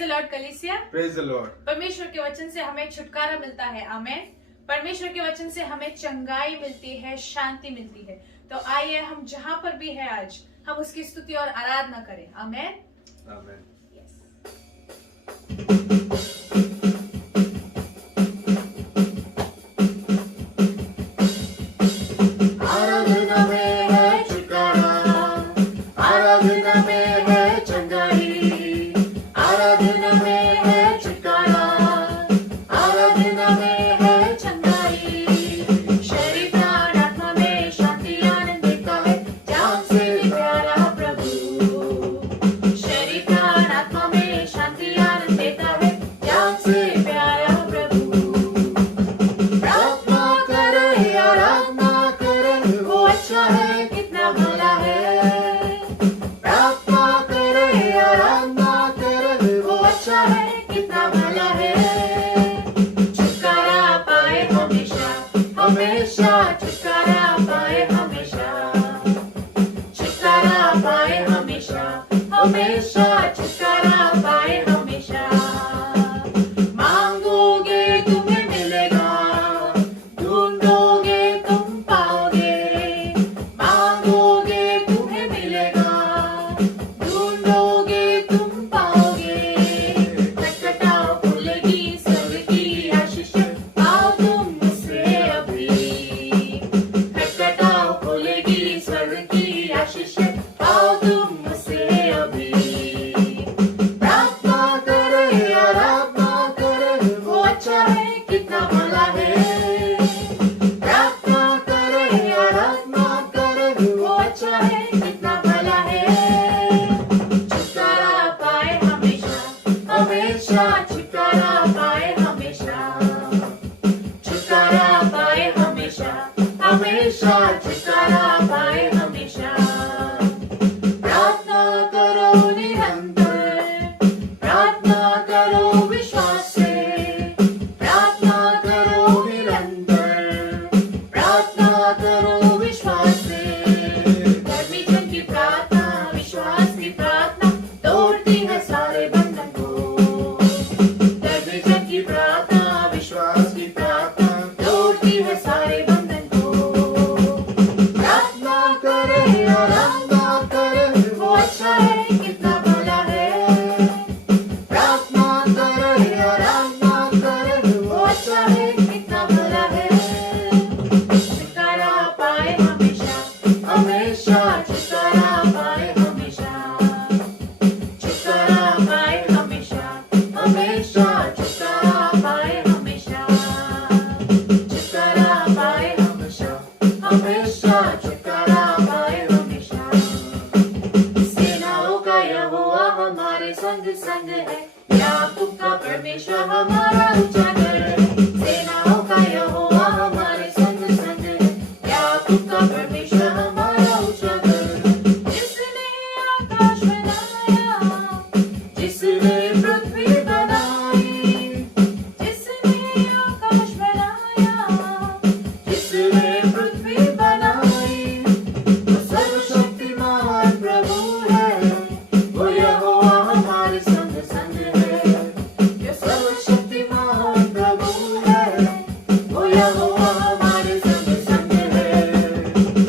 Praise the Lord कलीसिया। Praise the Lord. परमेश्वर के वचन से हमें छुटकारा मिलता है, आमेन। परमेश्वर के वचन से हमें चंगाई मिलती है, शांति मिलती है। तो आइए हम जहां पर भी है आज हम उसकी स्तुति और आराधना करें, आमेन। आमेन। आराधना में है छुटकारा, आराधना में है चंगाई, आराधना में है छुटकारा, आराधना में है चंगाई। शरीर प्राण आत्मा में शांति आनंद देता है, जान से भी प्यारा प्रभु। शरीर प्राण आत्मा में शांति आनंद देता है, जान से प्यारा प्रभु। प्रार्थना करे, आराधना करे, वो अच्छा है, कितना भला है। प्रार्थना करे, आराधना करे, वो अच्छा है, कितना भला है। छुटकारा पाए हमेशा, हमेशा छुटकारा पाए हमेशा, छुटकारा पाए हमेशा, हमेशा छुटकारा पाए हमेशा। मांगोगे तुम्हें मिलेगा, ढूंढोगे तुम पाओगे। मांगोगे तुम्हें मिलेगा, ढूंढोगे तुम पाओगे। खटखटाओ खुलेगी स्वर्ग की आशीष, पाओ तुम मुझसे अभी। खटखटाओ खुलेगी स्वर्ग की आशीष, पाओ तुम मुझसे अभी। प्रार्थना करे, आराधना करे, वो अच्छा है, कितना भला है। प्रार्थना करे, आराधना करे, वो अच्छा है, कितना भला है। छुटकारा पाए हमेशा, हमेशा छुटकारा पाए हमेशा, छुटकारा पाए हमेशा, हमेशा छुटकारा पाए हमेशा। प्रार्थना करो निरंतर, प्रार्थना करो विश्वास से, प्रार्थना करो निरंतर, प्रार्थना करो विश्वास से। धर्मी जन की प्रार्थना, विश्वास की प्रार्थना तोड़ती है सारे बंधन को। धर्मी जन की प्रार्थना, विश्वास की प्रार्थना तोड़ती है सारे बंधन को। प्रार्थना करे, आराधना करे, वो अच्छा है, कितना भला है। प्रार्थना करे, आराधना करे, वो अच्छा है, कितना भला है। छुटकारा पाए हमेशा, हमेशा छुटकारा पाए हमेशा, छुटकारा पाए हमेशा, हमेशा छुटकारा पाए हमेशा, छुटकारा पाए हमेशा, हमेशा छुटकारा पाए हमेशा। सेनाओं का यहोवा हमारे संग संग है, याकूब का परमेश्वर हमारा उजागर है। सेनाओं का यहोवा हमारे संग संग है, याकूब का परमेश्वर हमारा उजागर है। जिसने आकाश बनाया, जिसने पृथ्वी बनाई, जिसने आकाश बनाया, जिसने पृथ्वी बनाई, वो सर्वशक्तिमान प्रभु है, वो यहोवा हमारे संग संग है। ये सर्वशक्तिमान प्रभु है, वो यहोवा हमारे संग संग है।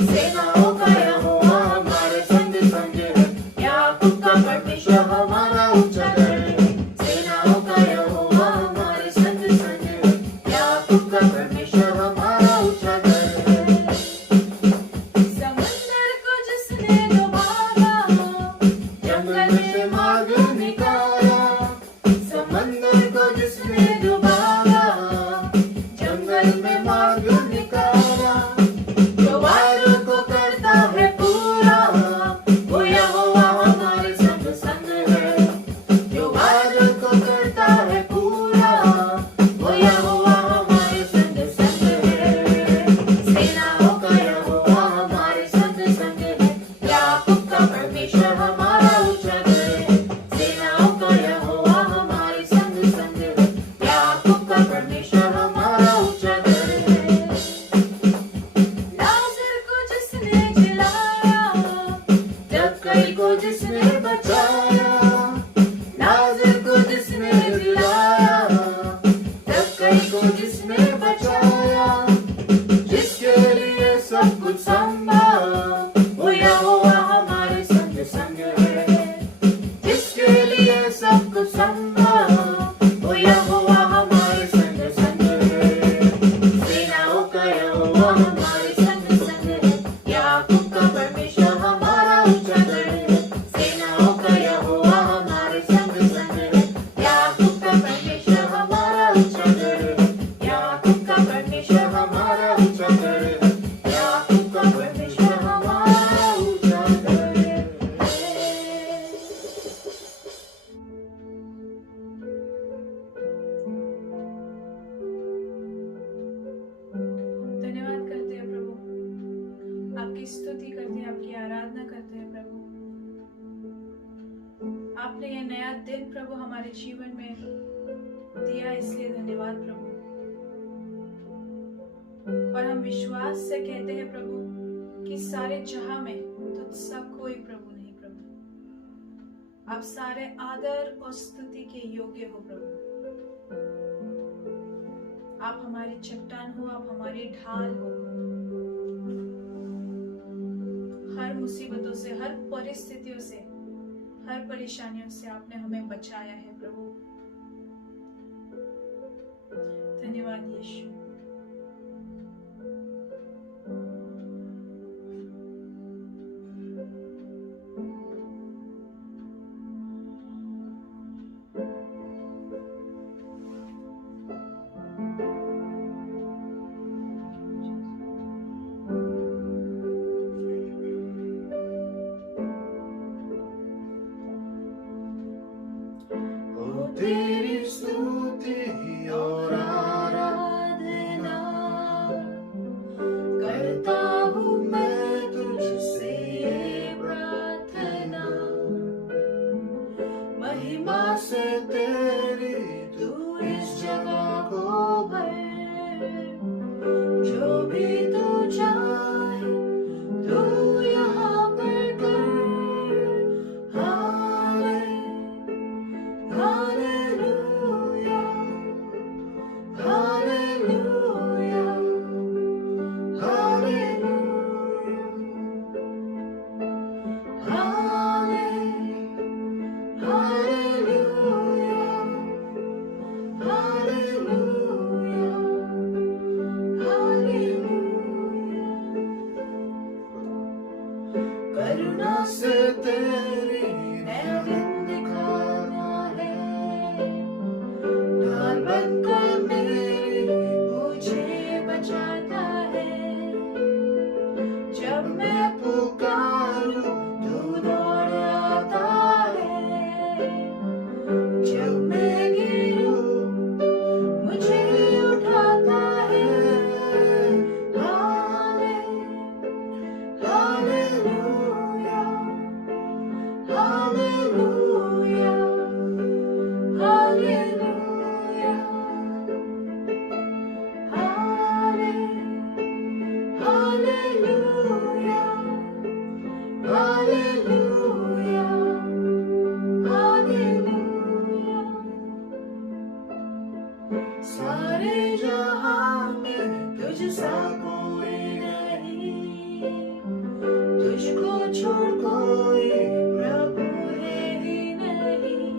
सेनाओं का यहोवा हमारे संग संग है, याकूब का परमेश्वर हमारा उजागर है। सेनाओं का यहोवा हमारे संग संग है, याकूब का परमेश्वर हमारा उजागर है। समंदर को जिसने डुबाया, जंगल में मार्ग निकाला। समंदर को जिसने डुबाया, जंगल में मार्ग निकाला। जो वायु को करता है पूरा, वो यहोवा हमारे संग संग है। जो वायु को करता है पूरा, वो यहोवा हमारे संग संग है। सेनाओं का यहोवा हमारे संग संग है, याकूब का परमेश्वर हमारा उजागर है। सेनाओं का यहोवा हमारे संग संग है, याकूब का परमेश्वर हमारा उजागर है। नाज़र को जिसने जिलाया, जक्कई को जिसने बचाया, नाज़र को जिसने आपने यह नया दिन प्रभु हमारे जीवन में दिया, इसलिए धन्यवाद प्रभु। और हम विश्वास से कहते हैं प्रभु कि सारे जहां में तुझसा कोई प्रभु नहीं प्रभु। आप सारे आदर और स्तुति के योग्य हो प्रभु। आप हमारी चट्टान हो, आप हमारी ढाल हो। हर मुसीबतों से, हर परिस्थितियों से, हर परेशानियों से आपने हमें बचाया है प्रभु। धन्यवाद यीशु। तेरी स्तुति और आराधना करता हूँ मैं तुझसे ये प्रार्थना, महिमा से तेरी तू इस जगह को भर, जो भी तू चाहे तू यहाँ पर कर। करुणा से तेरी नया दिन दिखाना है, ढाल बनकर मेरी मुझे बचाता है। जब मैं पुकारूं तू दौड़ आता है, जब मैं गिरूं मुझे उठाता है। सारे जहां में तुझसा कोई नहीं, तुझको छोड़ कोई प्रभु है ही नहीं।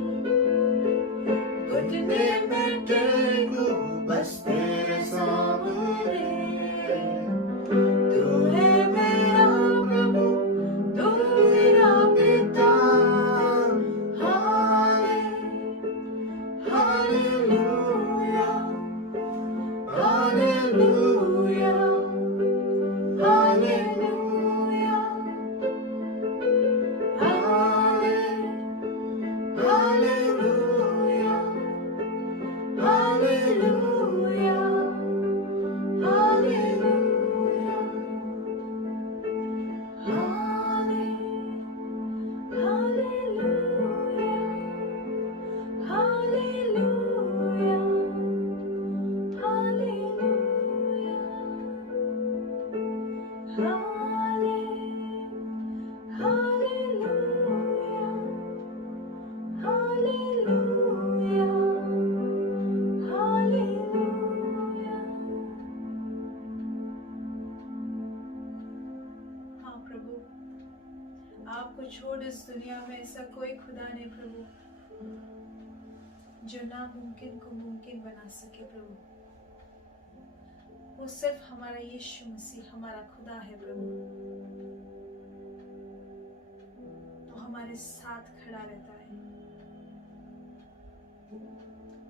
घुटने में टेकूं बस तेरे सामने, तू है मेरा प्रभु, तू मेरा पिता। आपको छोड़ इस दुनिया में ऐसा कोई खुदा नहीं प्रभु, जो नामुमकिन को मुमकिन बना सके प्रभु। वो सिर्फ हमारा यीशु मसीह हमारा खुदा है प्रभु। वो हमारे साथ खड़ा रहता है,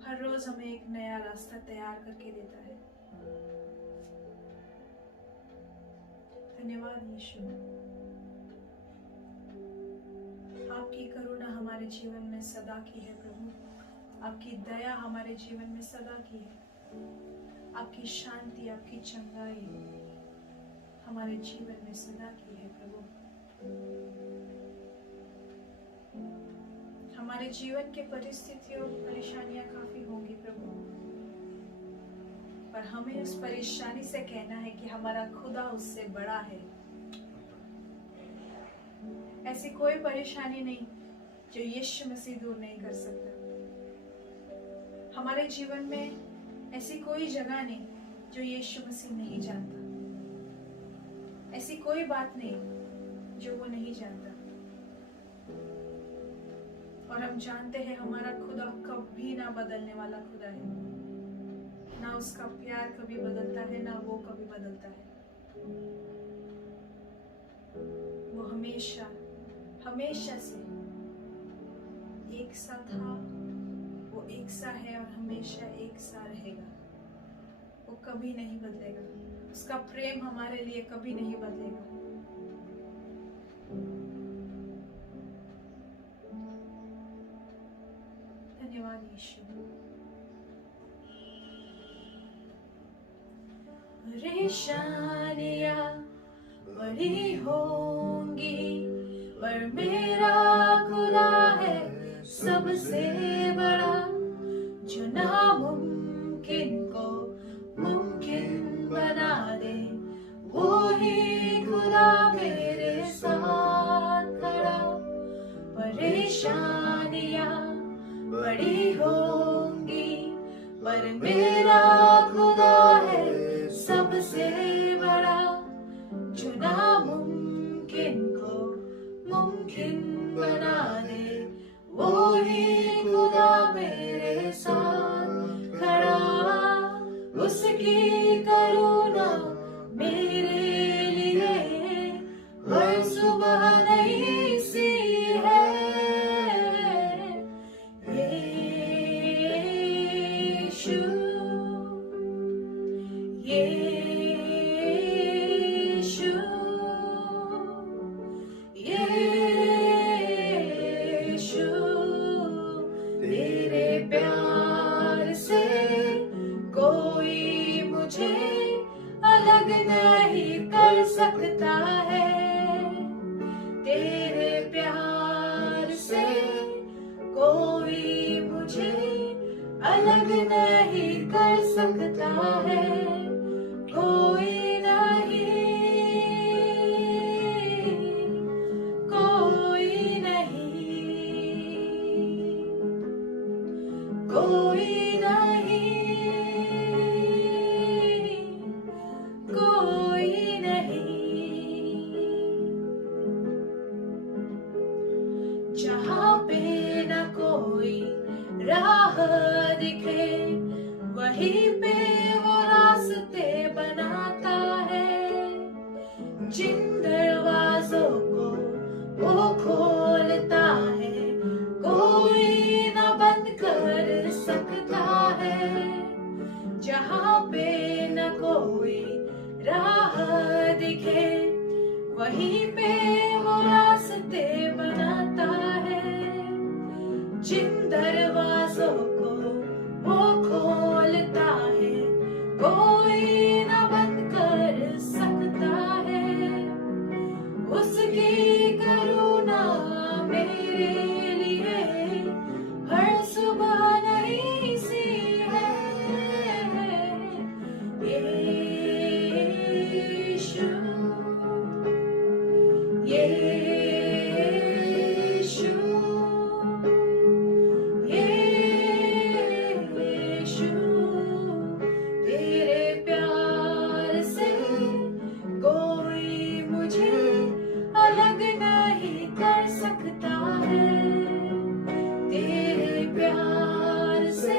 हर रोज हमें एक नया रास्ता तैयार करके देता है। धन्यवाद यीशु। आपकी करुणा हमारे जीवन में सदा की है प्रभु, आपकी दया हमारे जीवन में सदा की है। आपकी शांति, आपकी चंगाई हमारे जीवन में सदा की है प्रभु। हमारे जीवन की परिस्थितियों परेशानियां काफी होंगी प्रभु, पर हमें उस परेशानी से कहना है कि हमारा खुदा उससे बड़ा है। ऐसी कोई परेशानी नहीं जो यीशु मसीह दूर नहीं कर सकता। हमारे जीवन में ऐसी कोई जगह नहीं जो यीशु मसीह नहीं जानता। ऐसी कोई बात नहीं जो वो नहीं जानता। और हम जानते हैं हमारा खुदा कभी ना बदलने वाला खुदा है। ना उसका प्यार कभी बदलता है, ना वो कभी बदलता है। वो हमेशा हमेशा से एक सा था, वो एक सा है और हमेशा एक सा रहेगा। वो कभी नहीं बदलेगा। उसका प्रेम हमारे लिए कभी नहीं बदलेगा। धन्यवाद यीशु। परेशानियां बड़ी होंगी पर मेरा खुदा है सबसे बड़ा, जो नामुमकिन को मुमकिन बना दे। वो ही खुदा मेरे साथ खड़ा। परेशानियां बड़ी होंगी पर मेरा खुदा है सबसे बड़ा, जो नामुमकिन को मुमकिन बना दे। वो ही खुदा मेरे साथ खड़ा। उसकी करुणा मेरे लिए हर सुबह नई सी है। यीशु यीशु यीशु, तेरे प्यार से कोई मुझे अलग नहीं कर सकता है। तेरे प्यार से कोई मुझे अलग नहीं कर सकता है। कोई नहीं, कोई नहीं, कोई नहीं, कोई नहीं। जहाँ पे न कोई राह दिखे वहीं पे वो रास्ते बनाता है। जिन दरवाजों को वो खोलता है कोई न बंद कर सकता है। जहाँ पे न कोई राह दिखे वहीं पे वो रास्ते बनाता है। जिन दरवाजों को वो खोलता है कोई न बंद कर सकता है। उसकी करुणा मेरे लिए हर सुबह नई सी है। यीशु यीशु यीशु, तेरे प्यार से कोई मुझे अलग नहीं कर सकता है। तेरे प्यार से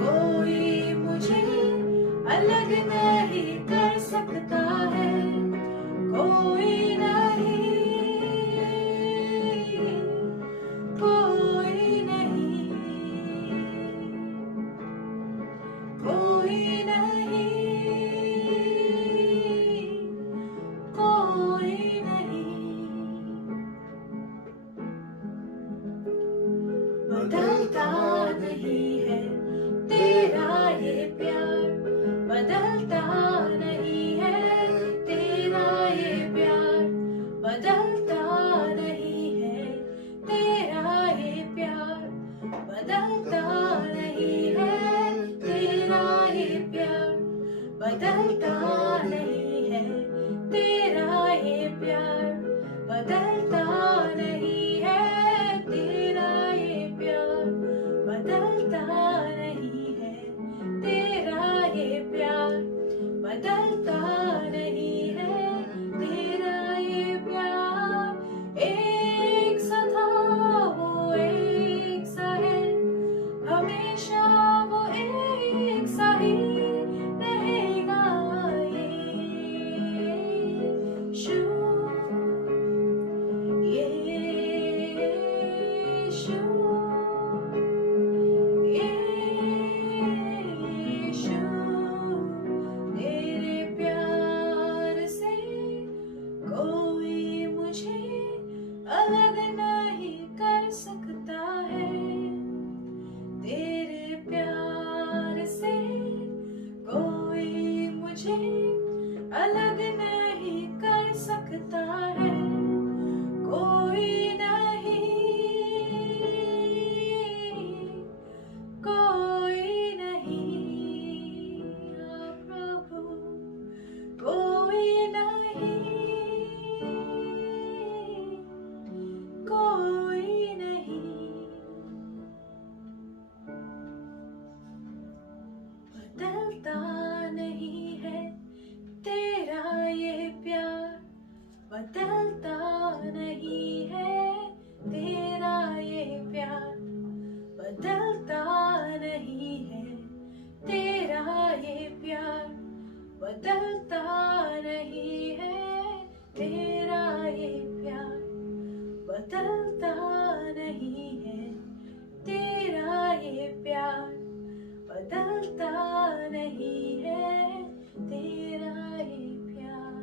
कोई मुझे अलग नहीं कर सकता है। कोई नहीं, कोई नहीं, कोई नहीं, कोई नहीं। बदलता नहीं है तेरा ये प्यार, बदलता नहीं है तेरा ये प्यार, बदलता नहीं है तेरा ये प्यार। कोई नहीं, बदलता नहीं है तेरा ये प्यार, बदलता नहीं है तेरा ये प्यार, बदलता नहीं है तेरा ये प्यार, बदलता नहीं है तेरा ये प्यार, बदलता नहीं है तेरा ये प्यार, बदलता नहीं है तेरा ये प्यार।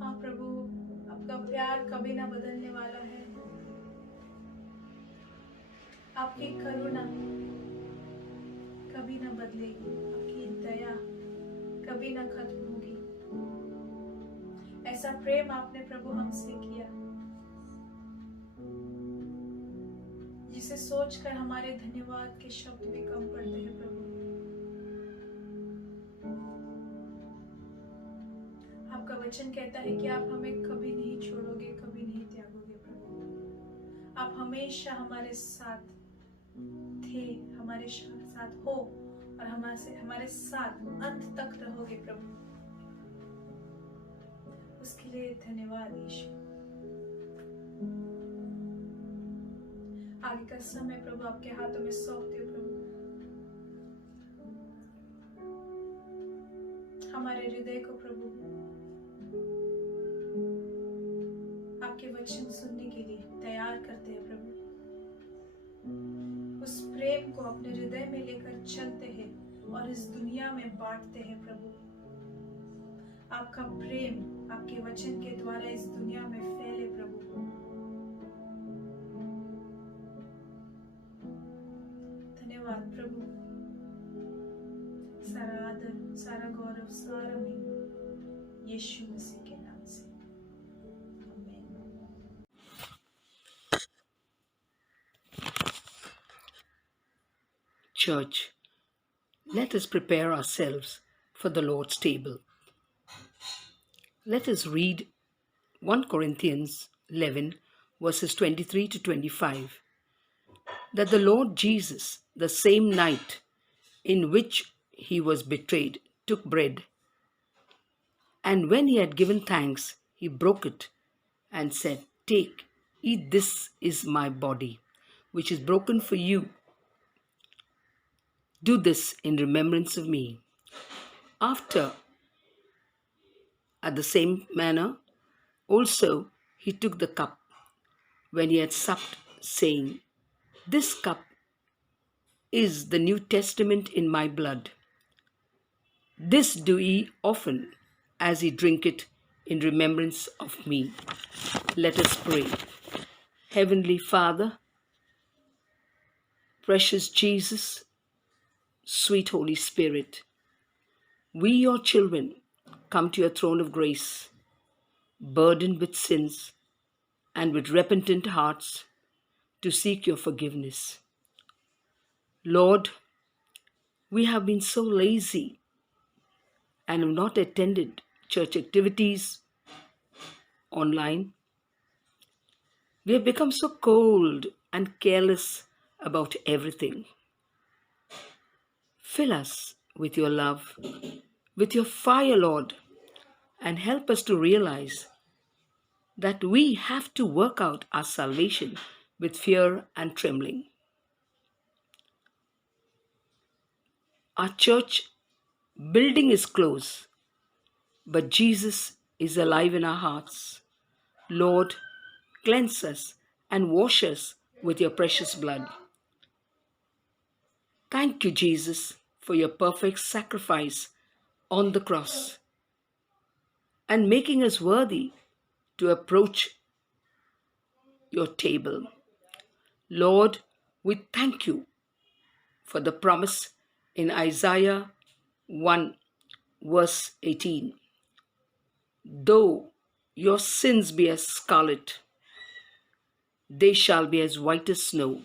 हाँ प्रभु, आपका प्यार कभी ना बदलने वाला है। आपकी करुणा कभी ना बदलेगी, आपकी दया कभी ना खत्म होगी। ऐसा प्रेम आपने प्रभु हमसे किया, जिसे सोचकर हमारे धन्यवाद के शब्द भी कम पड़ते हैं प्रभु। आपका वचन कहता है कि आप हमें कभी नहीं छोड़ोगे, कभी नहीं त्यागोगे प्रभु। आप हमेशा हमारे साथ थे, हमारे साथ हो और हमारे साथ अंत तक रहोगे प्रभु। उसके लिए धन्यवाद यीशु। आगे का समय प्रभु आपके हाथों में सौंपती हूँ प्रभु। हमारे हृदय को प्रभु आपके वचन सुनने के लिए तैयार करते हैं प्रभु। उस प्रेम को अपने हृदय में लेकर चलते हैं और इस दुनिया में बांटते हैं प्रभु। आपका प्रेम आपके वचन के द्वारा इस दुनिया में फैले प्रभु। धन्यवाद प्रभु। सारा आदर, सारा गौरव, सारा महिमा यीशु मसीह के नाम से, आमीन। Church, let us prepare ourselves for the Lord's table. Let us read 1 Corinthians 11, verses 23 to 25. That the Lord Jesus, the same night in which he was betrayed, took bread. And when he had given thanks, he broke it and said, "Take, eat, this is my body, which is broken for you. Do this in remembrance of me." At the same manner, also he took the cup when he had supped, saying, "This cup is the New Testament in my blood. This do ye often as ye drink it in remembrance of me." Let us pray. Heavenly Father, precious Jesus, sweet Holy Spirit, we, your children, come to your throne of grace, burdened with sins and with repentant hearts to seek your forgiveness. Lord, we have been so lazy and have not attended church activities online. We have become so cold and careless about everything. Fill us with your love, with your fire, Lord, and help us to realize that we have to work out our salvation with fear and trembling. Our church building is close, but Jesus is alive in our hearts. Lord, cleanse us and wash us with your precious blood. Thank you, Jesus, for your perfect sacrifice on the cross and making us worthy to approach your table. Lord, we thank you for the promise in Isaiah 1, verse 18. Though your sins be as scarlet, they shall be as white as snow.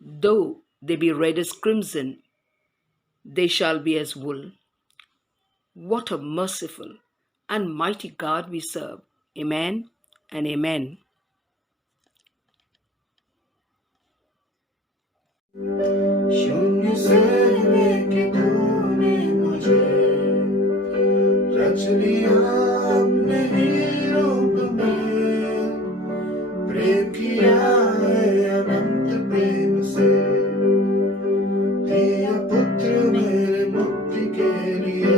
Though they be red as crimson, they shall be as wool. What a merciful and mighty God we serve. Amen. and amen. शून्य से लेके तूने मुझे रच लिया अपने ही रूप में, प्रेम किया है अनंत प्रेम से, दिया पुत्र मेरे मुक्ति के लिए।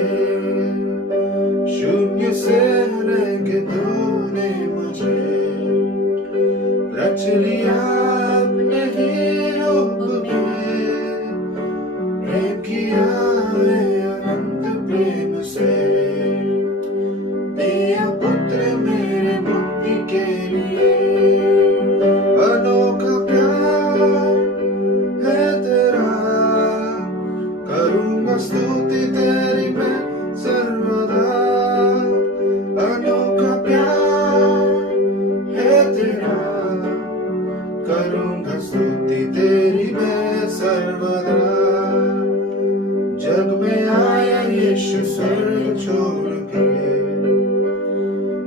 शून्य से लेके तूने मुझे रच लिया अपने ही रूप में, प्रेम किया है अनंत प्रेम से, दिया पुत्र मेरे मुक्ति के लिए। अनोखा प्यार है तेरा, करूँगा स्तुति तेरी मैं सर्वदा। अनोखा प्यार है तेरा, करूँगा स्तुति तेरी मैं सर्वदा। जग में आया यीशु स्वर्ग छोड़ के,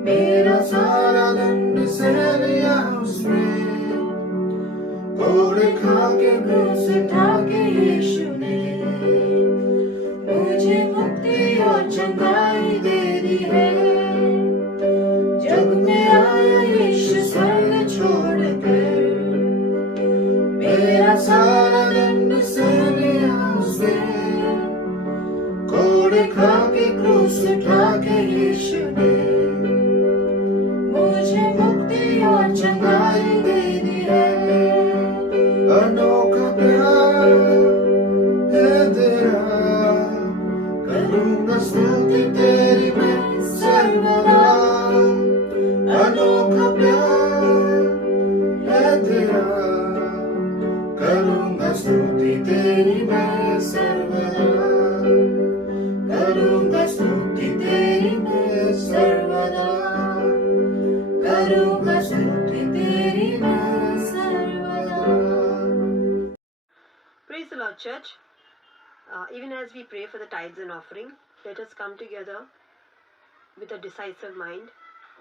मेरा सारा दंड सह लिया उसने, कोड़े खा के क्रूस उठा के यीशु ने मुझे मुक्ति और चंगाई दे दी है। जग में आया यीशु स्वर्ग छोड़ कर, मेरा सारा दंड सह लिया उसने, कोड़े खा के क्रूस उठा के यीशु ने मुझे मुक्ति और चंगाई दे दी है। अनोखा प्यार है तेरा, करूँगा स्तुति तेरी मैं सर्वदा। अनोखा प्यार है तेरा, करूँगा स्तुति तेरी मैं सर्वदा। करूँगा स्तुति तेरी मैं सर्वदा, करूँगा स्तुति तेरी मैं सर्वदा। Praise the Lord, Church. Even as we pray for the tithes and offering, let us come together with a decisive mind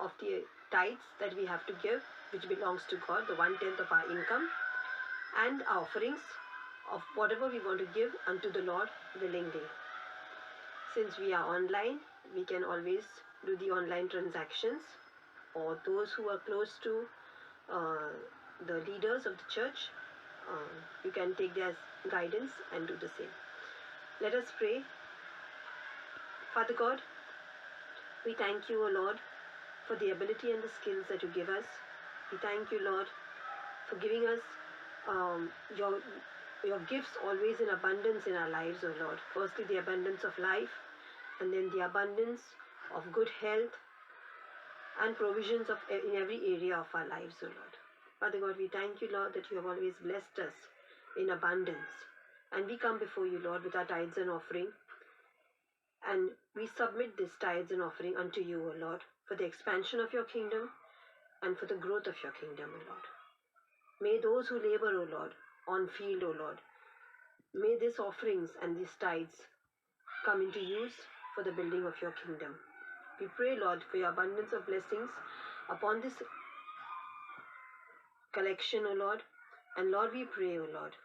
of the tithes that we have to give, which belongs to God, the 1/10 of our income, and our offerings of whatever we want to give unto the Lord willingly. Since we are online, we can always do the online transactions, or those who are close to the leaders of the church, you can take their guidance and do the same. Let us pray. Father God, we thank you, O Lord, for the ability and the skills that you give us. We thank you, Lord, for giving us your gifts always in abundance in our lives, O Lord. Firstly, the abundance of life, and then the abundance of good health and provisions in every area of our lives, O Lord. Father God, we thank you, Lord, that you have always blessed us in abundance. And we come before you, Lord, with our tithes and offering. And we submit this tithes and offering unto you, O Lord, for the expansion of your kingdom and for the growth of your kingdom, O Lord. May those who labor, O Lord, on field, O Lord, may these offerings and these tithes come into use for the building of your kingdom. We pray, Lord, for your abundance of blessings upon this collection, O Lord. And Lord, we pray, O Lord,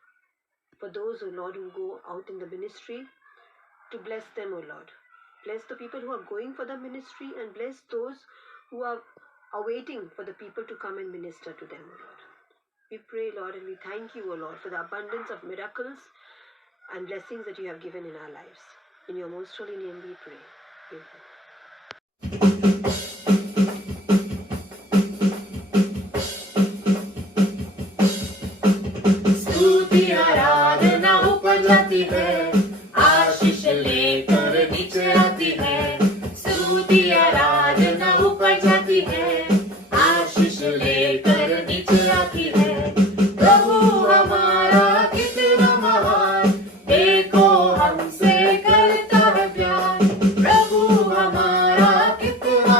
for those, O Lord, who go out in the ministry, to bless them, O Lord. Bless the people who are going for the ministry, and bless those who are waiting for the people to come and minister to them, O Lord. We pray, Lord, and we thank you, O Lord, for the abundance of miracles and blessings that you have given in our lives. In your most holy name we pray. Amen. स्तुति आराधना ऊपर जाती है, आशीष लेकर नीचे आती है। स्तुति आराधना ऊपर जाती है, आशीष लेकर नीचे आती है। प्रभु हमारा कितना महान, देखो हमसे करता है प्यार। प्रभु हमारा कितना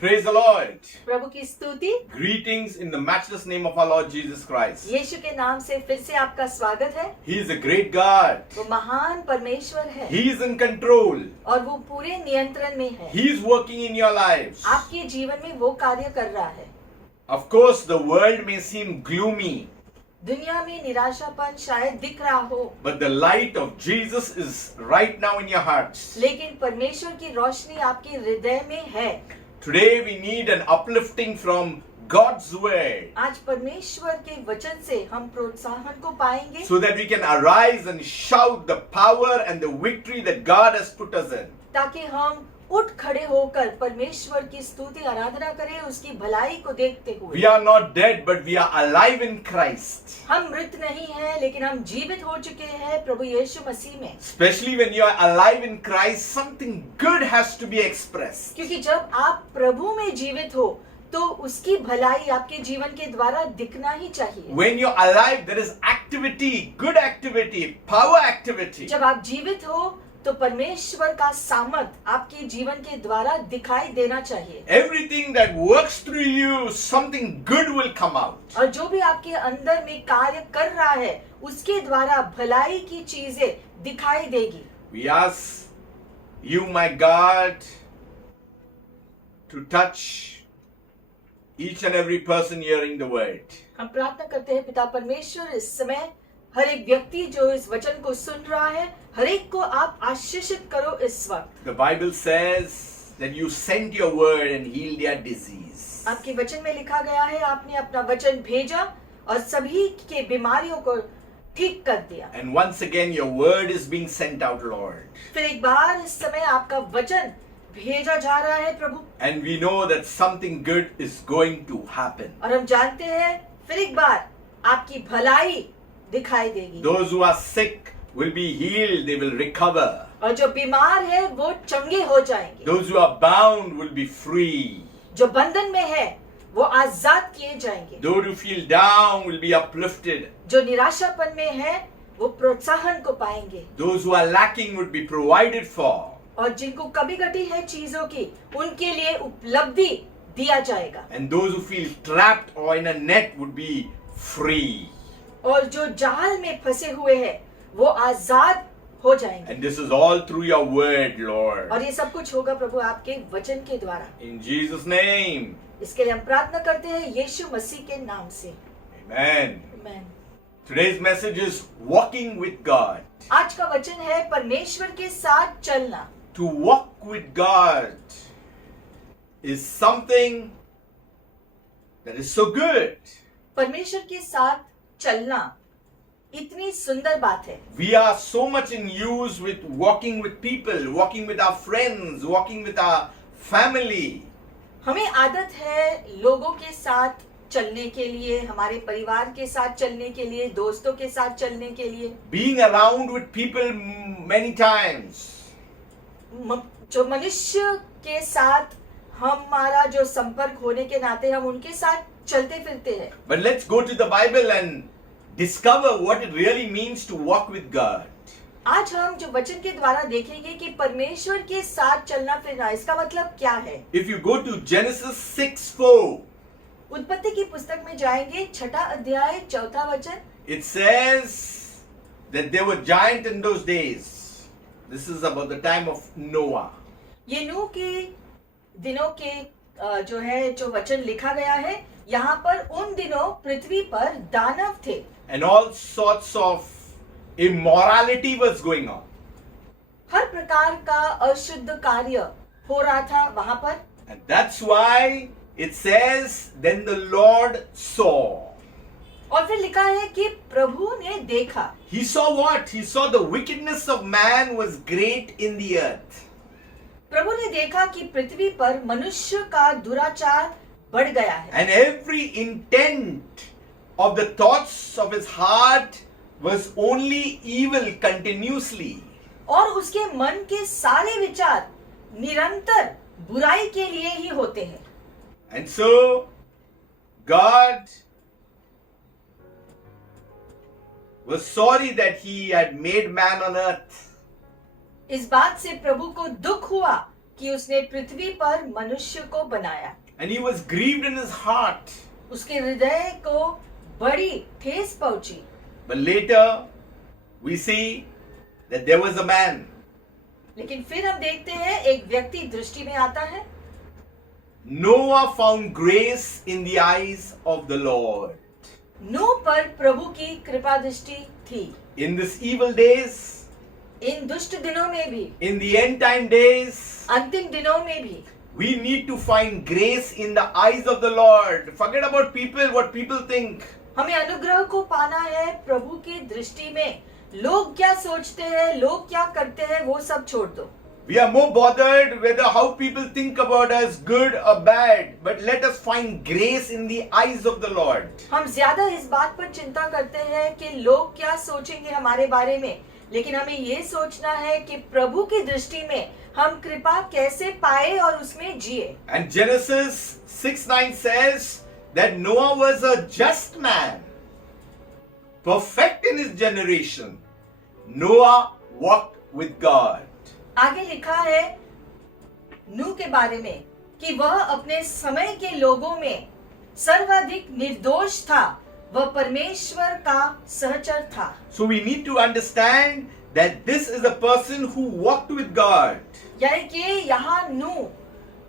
Praise the Lord. प्रभु की स्तुति। Greetings in the matchless name of our Lord Jesus Christ. यीशु के नाम से फिर से आपका स्वागत है। He is a great God. वो महान परमेश्वर है He is in control. और वो पूरे नियंत्रण में है। He is working in your lives. आपके जीवन में वो कार्य कर रहा है। Of course, the world may seem gloomy, दुनिया में निराशापन शायद दिख रहा हो, but the light of Jesus is right now in your hearts. लेकिन परमेश्वर की रोशनी आपके हृदय में है। Today we need an uplifting from God's word आज परमेश्वर के वचन से हम प्रोत्साहन को पाएंगे, so that we can arise and shout the power and the victory that God has put us in. ताकि हम उठ खड़े होकर परमेश्वर की स्तुति आराधना करें, उसकी भलाई को देखते हुए। We are not dead, but we are alive in Christ. हम मृत नहीं हैं, लेकिन हम जीवित हो चुके हैं प्रभु यीशु मसीह में। Especially when you are alive in Christ, something good has to be expressed. क्योंकि जब आप प्रभु में जीवित हो तो उसकी भलाई आपके जीवन के द्वारा दिखना ही चाहिए। When you're alive, there is activity, good activity, power activity. जब आप जीवित हो तो परमेश्वर का सामर्थ आपके जीवन के द्वारा दिखाई देना चाहिए। Everything that works through you, something good will come out. और जो भी आपके अंदर में कार्य कर रहा है उसके द्वारा भलाई की चीजें दिखाई देगी। We ask you, my God, to touch each and every person hearing the word. हम प्रार्थना करते हैं पिता परमेश्वर, इस समय हर एक व्यक्ति जो इस वचन को सुन रहा है, हर एक को आप आशीषित करो इस वक्त। The Bible says that you sent your word and healed their disease. आपके वचन में लिखा गया है आपने अपना वचन भेजा और सभी के बीमारियों को ठीक कर दिया। And once again, your word is being sent out, Lord. फिर एक बार इस समय आपका वचन भेजा जा रहा है प्रभु, And we know that something good is going to happen. और हम जानते हैं फिर एक बार आपकी भलाई दिखाई देगी। Those who are sick will be healed, they will recover. और जो बीमार है वो चंगे हो जाएंगे। Those who are bound will be free. जो बंधन में है वो आजाद किए जाएंगे। Those who feel down will be uplifted. जो निराशापन में है वो प्रोत्साहन को पाएंगे। Those who are lacking would be provided for. और जिनको कमी घटी है चीजों की, उनके लिए उपलब्धि दिया जाएगा। And those who feel trapped or in a net would be free. और जो जाल में फंसे हुए हैं वो आजाद हो जाएंगे। And this is all through your word, Lord. और ये सब कुछ होगा प्रभु आपके वचन के द्वारा। In Jesus' name. इसके लिए हम प्रार्थना करते हैं यीशु मसीह के नाम से। Amen. आमीन। Today's message is walking with God. आज का वचन है परमेश्वर के साथ चलना। To walk with God is something that is so good. परमेश्वर के साथ चलना इतनी सुंदर बात है। We are so much in use with walking with people, walking with our friends, walking with our family. हमें आदत है लोगों के साथ चलने के लिए, हमारे परिवार के साथ चलने के लिए, दोस्तों के साथ चलने के लिए, Being around with people many times. जो मनुष्य के साथ हमारा जो संपर्क होने के नाते हम उनके साथ चलते फिरते हैं। But let's go to the Bible and discover what it really means to walk with God. आज हम जो वचन के द्वारा देखेंगे कि परमेश्वर के साथ चलना फिरना इसका मतलब क्या है। If you go to Genesis 6:4, उत्पत्ति की पुस्तक में जाएंगे, 6 अध्याय 4 वचन। it says that there were giants in those days. This is about the time of Noah. ये नूह के दिनों के जो है जो वचन लिखा गया है, यहाँ पर उन दिनों पृथ्वी पर दानव थे। And all sorts of immorality was going on. हर प्रकार का अशुद्ध कार्य हो रहा था वहाँ पर। And that's why it says, then the Lord saw. और फिर लिखा है कि प्रभु ने देखा। He saw what? He saw the wickedness of man was great in the earth. प्रभु ने देखा कि पृथ्वी पर मनुष्य का दुराचार बढ़ गया है। And every intent of the thoughts of his heart was only evil continuously. और उसके मन के सारे विचार निरंतर बुराई के लिए ही होते हैं। And so God was sorry that he had made man on earth. इस बात से प्रभु को दुख हुआ कि उसने पृथ्वी पर मनुष्य को बनाया। And he was grieved in his heart. उसके हृदय को बड़ी ठेस पहुंची। But later, we see that there was a man. लेकिन फिर हम देखते हैं एक व्यक्ति दृष्टि में आता है। Noah found grace in the eyes of the Lord. नूह पर प्रभु की कृपा दृष्टि थी। In these evil days, इन दुष्ट दिनों में भी, in the end time days, अंतिम दिनों में भी we need to find grace in the eyes of the Lord. Forget about people, what people think. हमें अनुग्रह को पाना है प्रभु की दृष्टि में। लोग क्या सोचते हैं, लोग क्या करते हैं, वो सब छोड़ दो। We are more bothered whether how people think about us, good or bad. But let us find grace in the eyes of the Lord. हम ज्यादा इस बात पर चिंता करते हैं कि लोग क्या सोचेंगे हमारे बारे में, लेकिन हमें ये सोचना है कि प्रभु की दृष्टि में हम कृपा कैसे पाए और उसमें जिए। And Genesis 6:9 says that Noah was a just man, perfect in his generation. Noah walked with God. आगे लिखा है नूह के बारे में कि वह अपने समय के लोगों में सर्वाधिक निर्दोष था, वह परमेश्वर का सहचर था। So we need to understand that this is a person who walked with God. यानी कि यहाँ नूह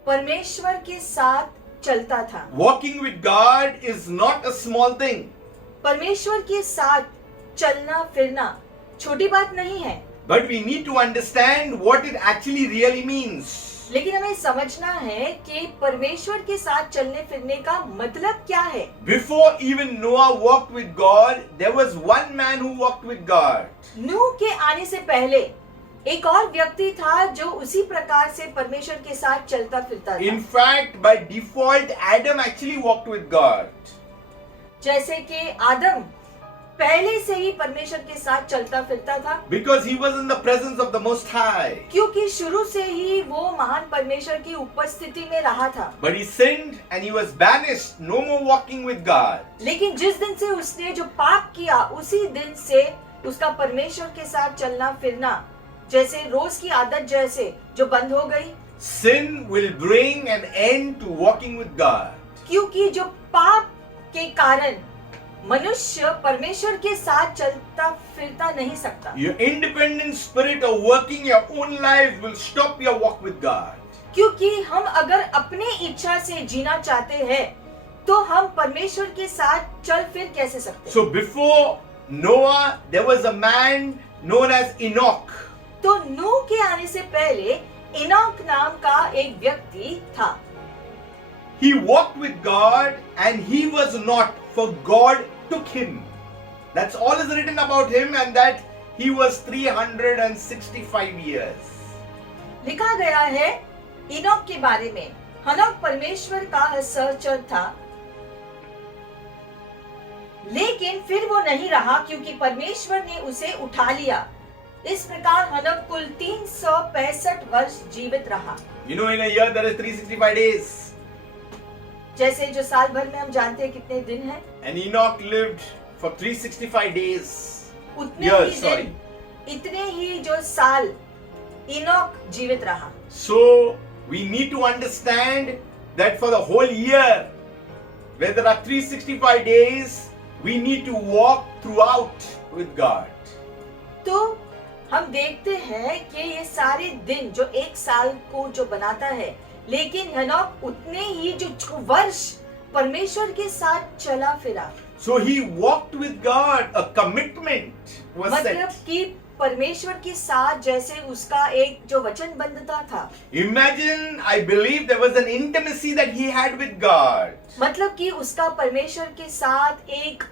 परमेश्वर के साथ चलता था। Walking with God is not a small thing. परमेश्वर के साथ चलना फिरना छोटी बात नहीं है, But we need to understand what it actually really means. लेकिन हमें समझना है कि परमेश्वर के साथ चलने फिरने का मतलब क्या है। Before even Noah walked with God, there was one man who walked with God. नूह के आने से पहले एक और व्यक्ति था जो उसी प्रकार से परमेश्वर के साथ चलता फिरता था। In fact, by default, Adam actually walked with God. जैसे कि आदम पहले से ही परमेश्वर के साथ चलता फिरता था, Because he was in the presence of the Most High. क्योंकि शुरू से ही वो महान परमेश्वर की उपस्थिति में रहा था। But he sinned and he was banished. No more walking with God. लेकिन जिस दिन से उसने जो पाप किया, उसी दिन से उसका परमेश्वर के साथ चलना फिरना जैसे रोज की आदत जैसे जो बंद हो गई। Sin will bring an end to walking with God. क्योंकि जो पाप के कारण मनुष्य परमेश्वर के साथ चलता फिरता नहीं सकता। Your independent spirit of working your own life will stop your walk with God. क्योंकि हम अगर अपने इच्छा से जीना चाहते हैं तो हम परमेश्वर के साथ चल फिर कैसे सकते हैं? So before Noah, there was a man known as Enoch. तो नूह के आने से पहले इनोक नाम का एक व्यक्ति था। He walked with God and he was not, for God took him. That's all is written about him, and that he was 365 years. लिखा गया है इनोक के बारे में, हनोक परमेश्वर का सहचर था, लेकिन फिर वो नहीं रहा क्योंकि परमेश्वर ने उसे उठा लिया। इस प्रकार हनोक कुल 365 वर्ष जीवित रहा। You know, in a year there is 365 days. जैसे जो साल भर में हम जानते हैं कितने दिन हैं, And Enoch lived for 365 days. उतने Years, ही sorry. दिन, इतने ही जो साल इनोक जीवित रहा। So we need to understand that for the whole year, where there are 365 days, we need to walk throughout with God. तो हम देखते हैं कि ये सारे दिन जो एक साल को जो बनाता है, लेकिन हनोक उतने ही जो वर्ष परमेश्वर के साथ चला फिरा। So he walked with God. A commitment was मतलब set. कि परमेश्वर के साथ जैसे उसका एक जो वचनबद्धता था। Imagine, I believe there was an intimacy that he had with God. मतलब कि उसका परमेश्वर के साथ एक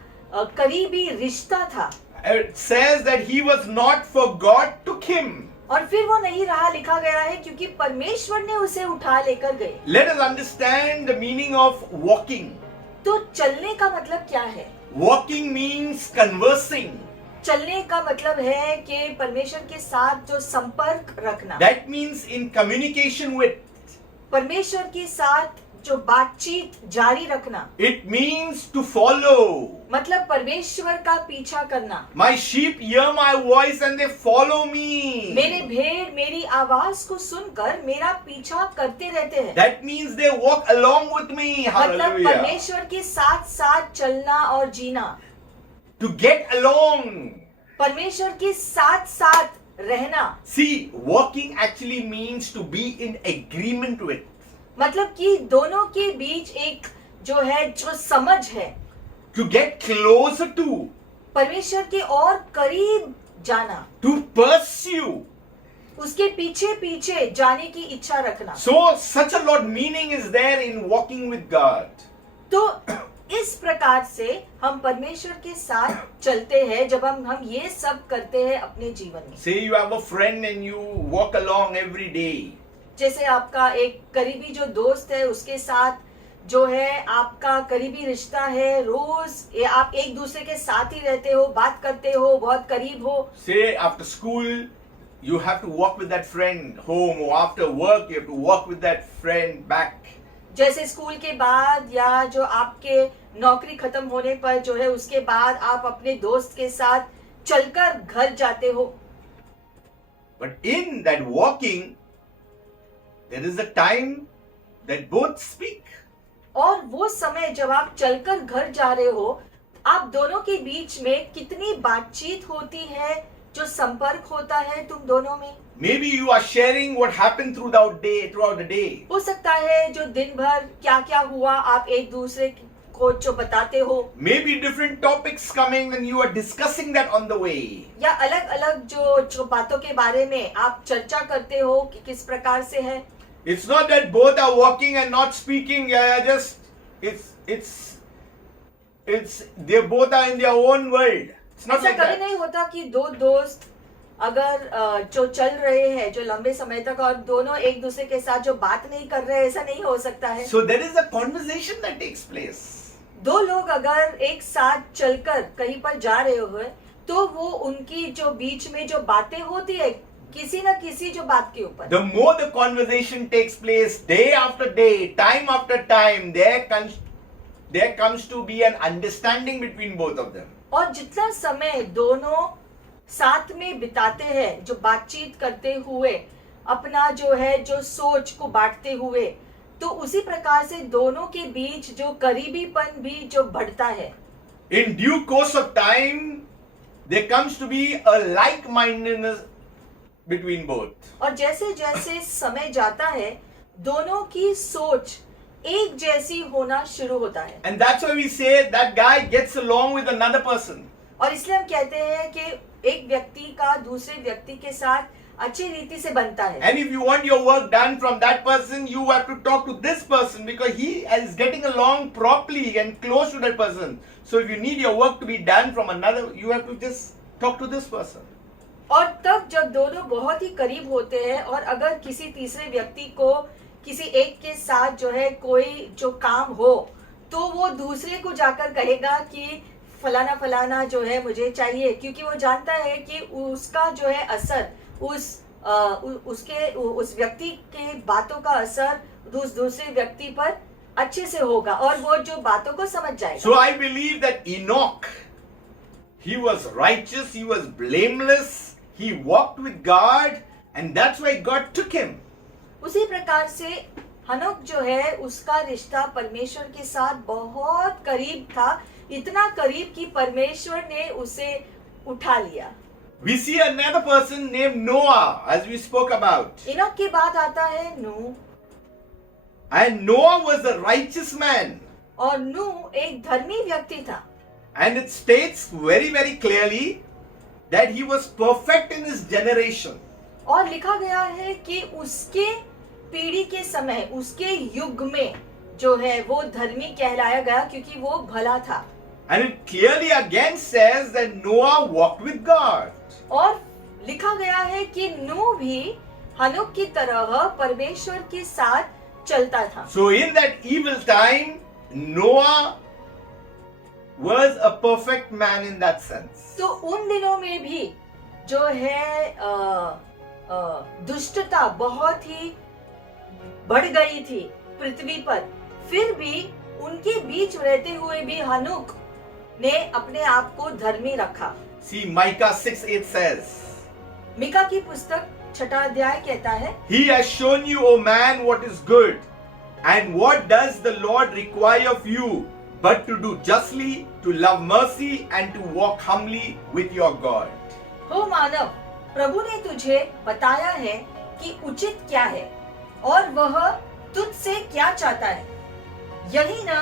करीबी रिश्ता था। It says that he was not, for God took him. और फिर वो नहीं रहा, लिखा गया है क्योंकि परमेश्वर ने उसे उठा लेकर गए। Let us understand the meaning of walking. तो चलने का मतलब क्या है? Walking means conversing. चलने का मतलब है कि परमेश्वर के साथ जो संपर्क रखना, That means in communication with. परमेश्वर के साथ जो बातचीत जारी रखना, It means to follow. मतलब परमेश्वर का पीछा करना। My sheep hear my voice and they follow me. मेरे भेड़ मेरी आवाज को सुनकर मेरा पीछा करते रहते हैं। That means they walk along with me. मतलब Hallelujah. परमेश्वर के साथ साथ चलना और जीना, To get along. परमेश्वर के साथ साथ रहना। See, walking actually means to be in agreement with. मतलब कि दोनों के बीच एक जो है, जो समझ है, To get closer to. परमेश्वर के और करीब जाना, To pursue. उसके पीछे पीछे जाने की इच्छा रखना। So, such a lot meaning is there in walking with God. तो इस प्रकार से हम परमेश्वर के साथ चलते हैं जब हम ये सब करते हैं अपने जीवन में। Say you have a friend and you walk along every day. जैसे आपका एक करीबी जो दोस्त है, उसके साथ जो है आपका करीबी रिश्ता है, रोज ये आप एक दूसरे के साथ ही रहते हो, बात करते हो, बहुत करीब हो। Say after school you have to walk with that friend home, or after work you have to walk with that friend back. जैसे स्कूल के बाद या जो आपके नौकरी खत्म होने पर जो है उसके बाद आप अपने दोस्त के साथ चलकर घर जाते हो। But in that walking there is a time that both speak. और वो समय जब आप चलकर घर जा रहे हो, आप दोनों के बीच में कितनी बातचीत होती है, जो संपर्क होता है तुम दोनों में। Maybe you are sharing what happened throughout the day. हो सकता है जो दिन भर क्या क्या हुआ आप एक दूसरे को जो बताते हो, Maybe different topics coming and you are discussing that on the way. या अलग अलग जो बातों के बारे में आप चर्चा करते हो कि किस प्रकार से है। It's not that both are walking and not speaking. Yeah, just it's they both are in their own world. It's not ऐसा like कभी that. नहीं होता कि दो दोस्त अगर जो चल रहे हैं जो लंबे समय तक और दोनों एक दूसरे के साथ जो बात नहीं कर रहे हैं, ऐसा नहीं हो सकता है। So there is a conversation that takes place. दो लोग अगर एक साथ चलकर कहीं पर जा रहे हो तो वो उनकी जो बीच में जो बातें होती है किसी न किसी जो बात के ऊपर, The more the conversation takes place day after day, time after time, there comes to be an understanding between both of them. और जितना समय दोनों साथ में बिताते हैं जो बातचीत करते हुए, अपना जो है जो सोच को बांटते हुए, तो उसी प्रकार से दोनों के बीच जो करीबीपन भी जो बढ़ता है। In due course of time, there comes to be a like-mindedness between both. और जैसे जैसे समय जाता है दोनों की सोच एक जैसी होना शुरू होता है। And that's why we say that guy gets along with another person. और इसलिए हम कहते हैं कि एक व्यक्ति का दूसरे व्यक्ति के साथ अच्छी रीति से बनता है। And if you want your work done from that person, you have to talk to this person because he is getting along properly and close to that person. So if you need your work to be done from another, you have to just talk to this person. और तब जब दोनों बहुत ही करीब होते हैं और अगर किसी तीसरे व्यक्ति को किसी एक के साथ जो है कोई जो काम हो तो वो दूसरे को जाकर कहेगा कि फलाना फलाना जो है मुझे चाहिए, क्योंकि वो जानता है कि उसका जो है असर उस व्यक्ति के बातों का असर उस दूसरे व्यक्ति पर अच्छे से होगा और वो जो बातों को समझ जाएगा। So I believe that Enoch, he was righteous, he was blameless, he walked with God, and that's why God took him. उसी प्रकार से हनोक जो है उसका रिश्ता परमेश्वर के साथ बहुत करीब था, इतना करीब कि परमेश्वर ने उसे उठा लिया। We see another person named Noah, as we spoke about. Enoch के बाद आता है नूह, And Noah was a righteous man. और नूह एक धर्मी व्यक्ति था And it states very, very clearly that he was perfect in his generation. और लिखा गया है कि उसके पीढ़ी के समय, उसके युग में जो है वो धर्मी कहलाया गया क्योंकि वो भला था। And it clearly again says that Noah walked with God. और लिखा गया है कि नूह भी हनोक की तरह परमेश्वर के साथ चलता था। So in that evil time, Noah was a perfect man in that sense. तो उन दिनों में भी जो है दुष्टता बहुत ही बढ़ गई थी पृथ्वी पर, फिर भी उनके बीच रहते हुए भी हनोक ने अपने आप को धर्मी रखा। See, Micah 6:8 says, मीका की पुस्तक 6 अध्याय कहता है, He has shown you, O man, what is good. And what does the Lord require of you but to do justly, to love mercy, and to walk humbly with your God. हो मानव, प्रभु ने तुझे बताया है कि उचित क्या है और वह तुझसे क्या चाहता है। यही न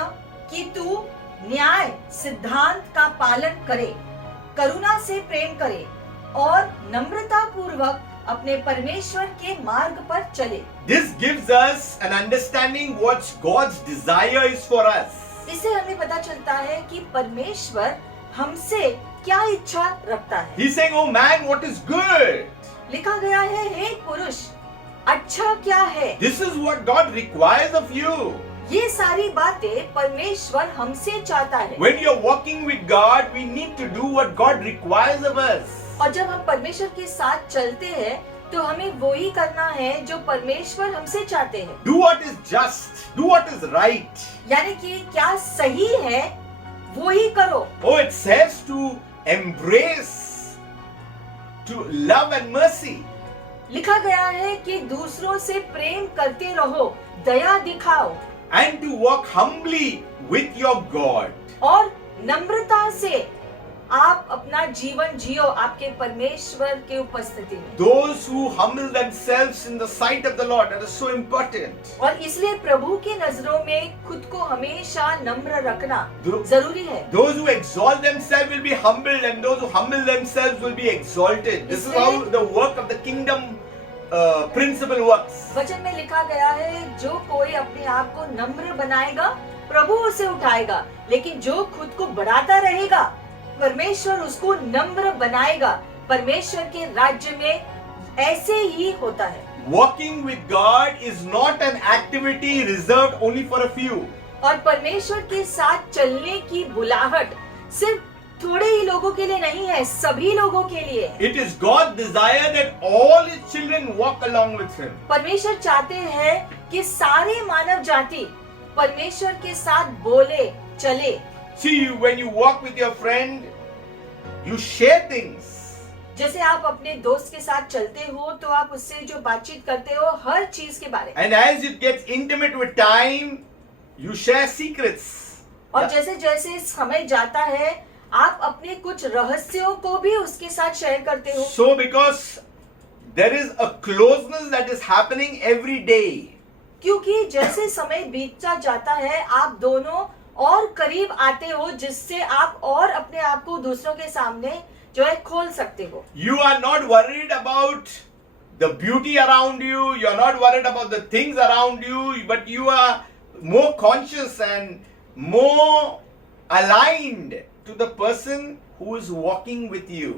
कि तू न्याय सिद्धांत का पालन करे, करुणा से प्रेम करे और नम्रता पूर्वक अपने परमेश्वर के मार्ग पर चले। This gives us an understanding what God's desire is for us. इससे हमें पता चलता है कि परमेश्वर हमसे क्या इच्छा रखता है। He's saying, oh man, what is good? लिखा गया है, हे पुरुष, अच्छा क्या है। This is what God requires of you. ये सारी बातें परमेश्वर हमसे चाहता है। When you're walking with God, we need to do what God requires of us. और जब हम परमेश्वर के साथ चलते हैं तो हमें वो ही करना है जो परमेश्वर हमसे चाहते हैं। Do what is just, do what is right. यानी कि क्या सही है वो ही करो। Oh, it says to embrace, to love and mercy. लिखा गया है कि दूसरों से प्रेम करते रहो, दया दिखाओ And to walk humbly with your God. और नम्रता से आप अपना जीवन जियो आपके परमेश्वर के उपस्थिति में। Those who humble themselves in the sight of the Lord, that is so important. और इसलिए प्रभु की नजरों में खुद को हमेशा नम्र रखना दो- जरूरी है। Those who exalt themselves will be humbled, and those who humble themselves will be exalted. This is how the work of the kingdom principle works. वचन में लिखा गया है, जो कोई अपने आप को नम्र बनाएगा प्रभु उसे उठाएगा, लेकिन जो खुद को बढ़ाता रहेगा परमेश्वर उसको नम्र बनाएगा। परमेश्वर के राज्य में ऐसे ही होता है। Walking with God is not an activity reserved only for a few. और परमेश्वर के साथ चलने की बुलाहट सिर्फ थोड़े ही लोगों के लिए नहीं है, सभी लोगों के लिए। It is God's desire that all His children walk along with Him. परमेश्वर चाहते हैं कि सारे मानव जाति परमेश्वर के साथ बोले चले। See, when you walk with your friend, you share things. जैसे आप अपने दोस्त के साथ चलते हो तो आप उससे जो बातचीत करते हो हर चीज के बारे में। And as it gets intimate with time, you share secrets. और जैसे जैसे समय जाता है आप अपने कुछ रहस्यों को भी उसके साथ शेयर करते हो। So, because there is a closeness that is happening every day. क्योंकि जैसे समय बीतता जाता है आप दोनों और करीब आते हो, जिससे आप और अपने आप को दूसरों के सामने जो है खोल सकते हो। You are not worried about the beauty around you. You are not worried about the things around you, but you are more conscious and more aligned to the person who is walking with you.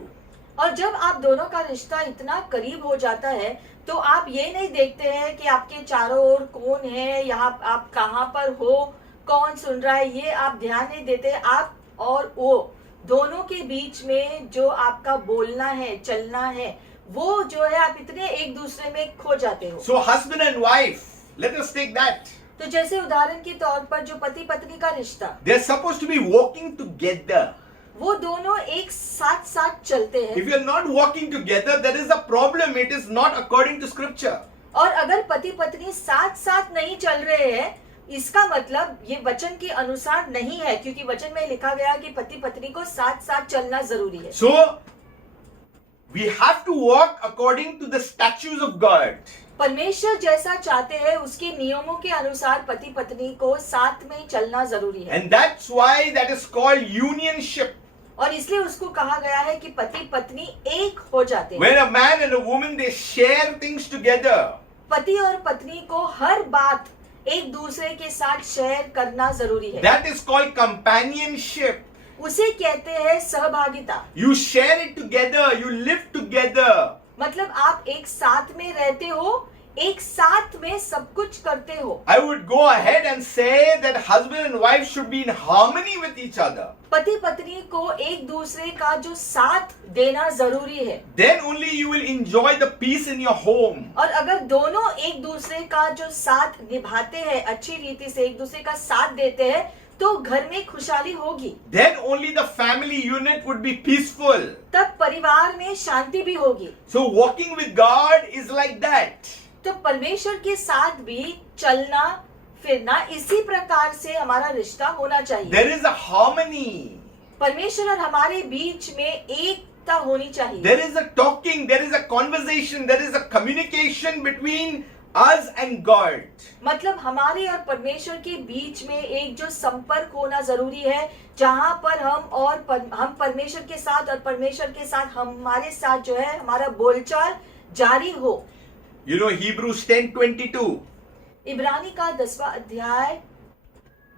और जब आप दोनों का रिश्ता इतना करीब हो जाता है तो आप ये नहीं देखते हैं कि आपके चारों ओर कौन है, यहाँ आप कहाँ पर हो, कौन सुन रहा है, ये आप ध्यान नहीं देते। आप और वो दोनों के बीच में जो आपका बोलना है, चलना है, वो जो है आप इतने एक दूसरे में खो जाते हो। So, husband and wife, let us take that. तो जैसे उदाहरण के तौर पर जो पति पत्नी का रिश्ता, They are supposed to be walking together. वो दोनों एक साथ साथ चलते हैं। If you are not walking together, there is a problem. It is not according to scripture. और अगर पति पत्नी साथ साथ नहीं चल रहे हैं, इसका मतलब ये वचन के अनुसार नहीं है, क्योंकि वचन में लिखा गया कि पति पत्नी को साथ साथ चलना जरूरी है। So, we have to walk according to the statutes of God. परमेश्वर जैसा चाहते हैं उसके नियमों के अनुसार पति पत्नी को साथ में चलना जरूरी है। And that's why that is called unionship. और इसलिए उसको कहा गया है कि पति पत्नी एक हो जाते हैं। When a man and a woman, they share things together. पति और पत्नी को हर बात एक दूसरे के साथ शेयर करना जरूरी है। That is called companionship. उसे कहते हैं सहभागिता। You share it together. You live together. मतलब आप एक साथ में रहते हो, एक साथ में सब कुछ करते हो। I would go ahead and say that husband and wife should be in harmony with each other. पति पत्नी को एक दूसरे का जो साथ देना जरूरी है। Then only you will enjoy the peace in your home. और अगर दोनों एक दूसरे का जो साथ निभाते हैं, अच्छी रीति से एक दूसरे का साथ देते हैं, तो घर में खुशहाली होगी। Then only the family unit would be peaceful. तब परिवार में शांति भी होगी। So walking with God is like that. तो परमेश्वर के साथ भी चलना फिरना इसी प्रकार से हमारा रिश्ता होना चाहिए। There is a harmony. परमेश्वर और हमारे बीच में एकता होनी चाहिए। There is a talking, there is a conversation, there is a communication between us and God. मतलब हमारे और परमेश्वर के बीच में एक जो संपर्क होना जरूरी है, जहाँ पर हम परमेश्वर के साथ और परमेश्वर के साथ हमारे साथ जो है हमारा बोलचाल जारी हो। You know Hebrews 10:22. इब्रानी का 10वां अध्याय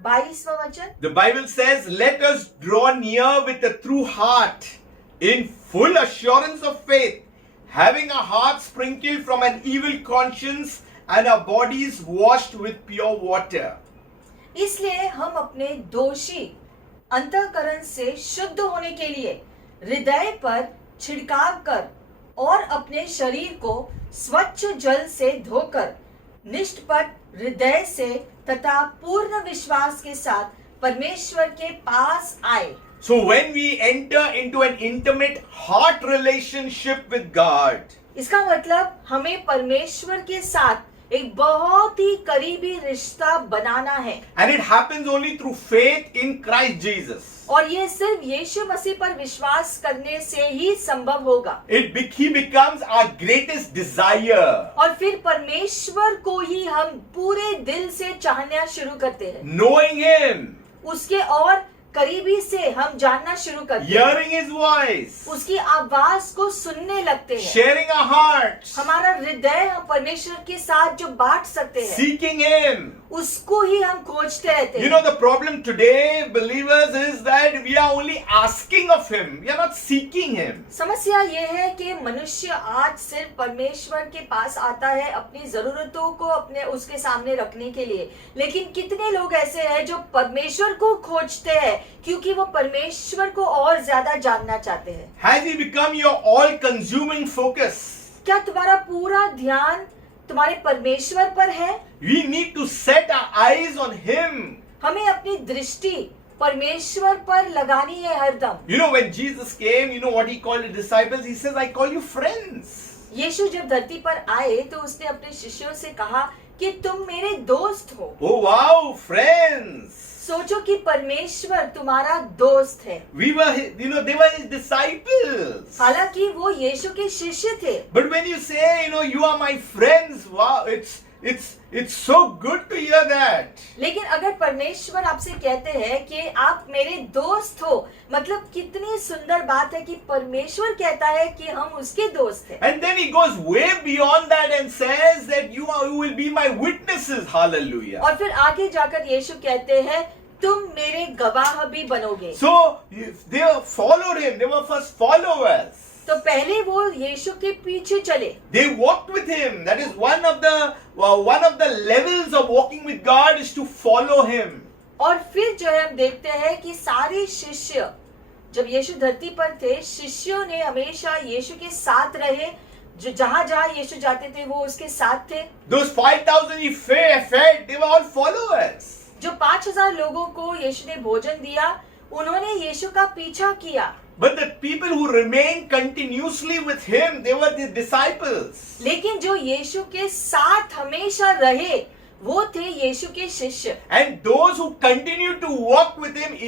22वां वचन। The Bible says, "Let us draw near with a true heart, in full assurance of faith, having our hearts sprinkled from an evil conscience and our bodies washed with pure water." इसलिए हम अपने दोषी अंतःकरण से शुद्ध होने के लिए हृदय पर छिड़काव कर और अपने शरीर को स्वच्छ जल से धोकर निष्कपट हृदय से तथा पूर्ण विश्वास के साथ परमेश्वर के पास आए। So when we enter into an intimate heart relationship with God, इसका मतलब हमें परमेश्वर के साथ एक बहुत ही करीबी रिश्ता बनाना है। and it happens only through faith in Christ Jesus, और ये सिर्फ यीशु मसीह पर विश्वास करने से ही संभव होगा। he becomes our greatest desire. और फिर परमेश्वर को ही हम पूरे दिल से चाहना शुरू करते हैं। Knowing Him, उसके और करीबी से हम जानना शुरू करते हैं। hearing His voice, उसकी आवाज को सुनने लगते हैं। sharing our hearts, हमारा हृदय हम परमेश्वर के साथ जो बांट सकते हैं, seeking Him. उसको ही हम खोजते रहते You हैं। know, the problem today, believers, is that we are only asking of Him. We are not seeking Him. समस्या ये है कि मनुष्य आज सिर्फ परमेश्वर के पास आता है अपनी जरूरतों को अपने उसके सामने रखने के लिए, लेकिन कितने लोग ऐसे हैं जो परमेश्वर को खोजते हैं क्योंकि वो परमेश्वर को और ज्यादा जानना चाहते हैं। Has He become your all-consuming focus? क्या तुम्हारा पूरा ध्यान तुम्हारे परमेश्वर पर है? We need to set our eyes on Him. हमें अपनी दृष्टि परमेश्वर पर लगानी है हरदम। You know, when Jesus came, you know what He called the disciples? He says, "I call you friends." यीशु जब धरती पर आए तो उसने अपने शिष्यों से कहा कि तुम मेरे दोस्त हो। Oh wow, friends! सोचो कि परमेश्वर तुम्हारा दोस्त है। We were, they were His disciples. हालांकि वो यीशु के शिष्य थे, But when you say, you are my friends, wow, it's so good to hear that. लेकिन अगर परमेश्वर आपसे कहते हैं कि आप मेरे दोस्त हो, मतलब कितनी सुंदर बात है कि परमेश्वर कहता है कि हम उसके दोस्त हैं। And then He goes way beyond that and says that you will be my witnesses. Hallelujah. और फिर आगे जाकर यीशु कहते हैं तुम मेरे गवाह भी बनोगे। So they followed Him. They were first followers. तो पहले वो यीशु के पीछे चले। They walked with Him. That is one of the levels of walking with God is to follow Him. और फिर जो है हम देखते हैं कि सारे शिष्य जब यीशु धरती पर थे, शिष्यों ने हमेशा यीशु के साथ रहे, जो जहाँ जहाँ यीशु जाते थे वो उसके साथ थे। Those 5,000 He fed, they were all followers. जो 5,000 लोगों को यीशु ने भोजन दिया, उन्होंने यीशु का पीछा किया। But the people who remained continuously with Him, they were the disciples. लेकिन जो यीशु के साथ हमेशा रहे वो थे यीशु के शिष्य। And those who continued to walk with Him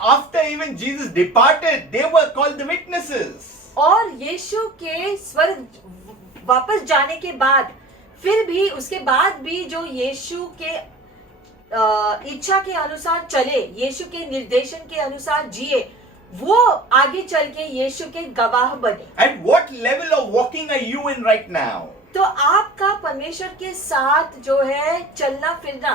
after even Jesus departed, they were called the witnesses. और यीशु के स्वर्ग वापस जाने के बाद फिर भी उसके बाद भी जो यीशु के इच्छा के अनुसार चले, यीशु के निर्देशन के अनुसार जिए, वो आगे चल के यीशु के गवाह बने। And what level of walking are you in right now? तो आपका परमेश्वर के साथ जो है चलना फिरना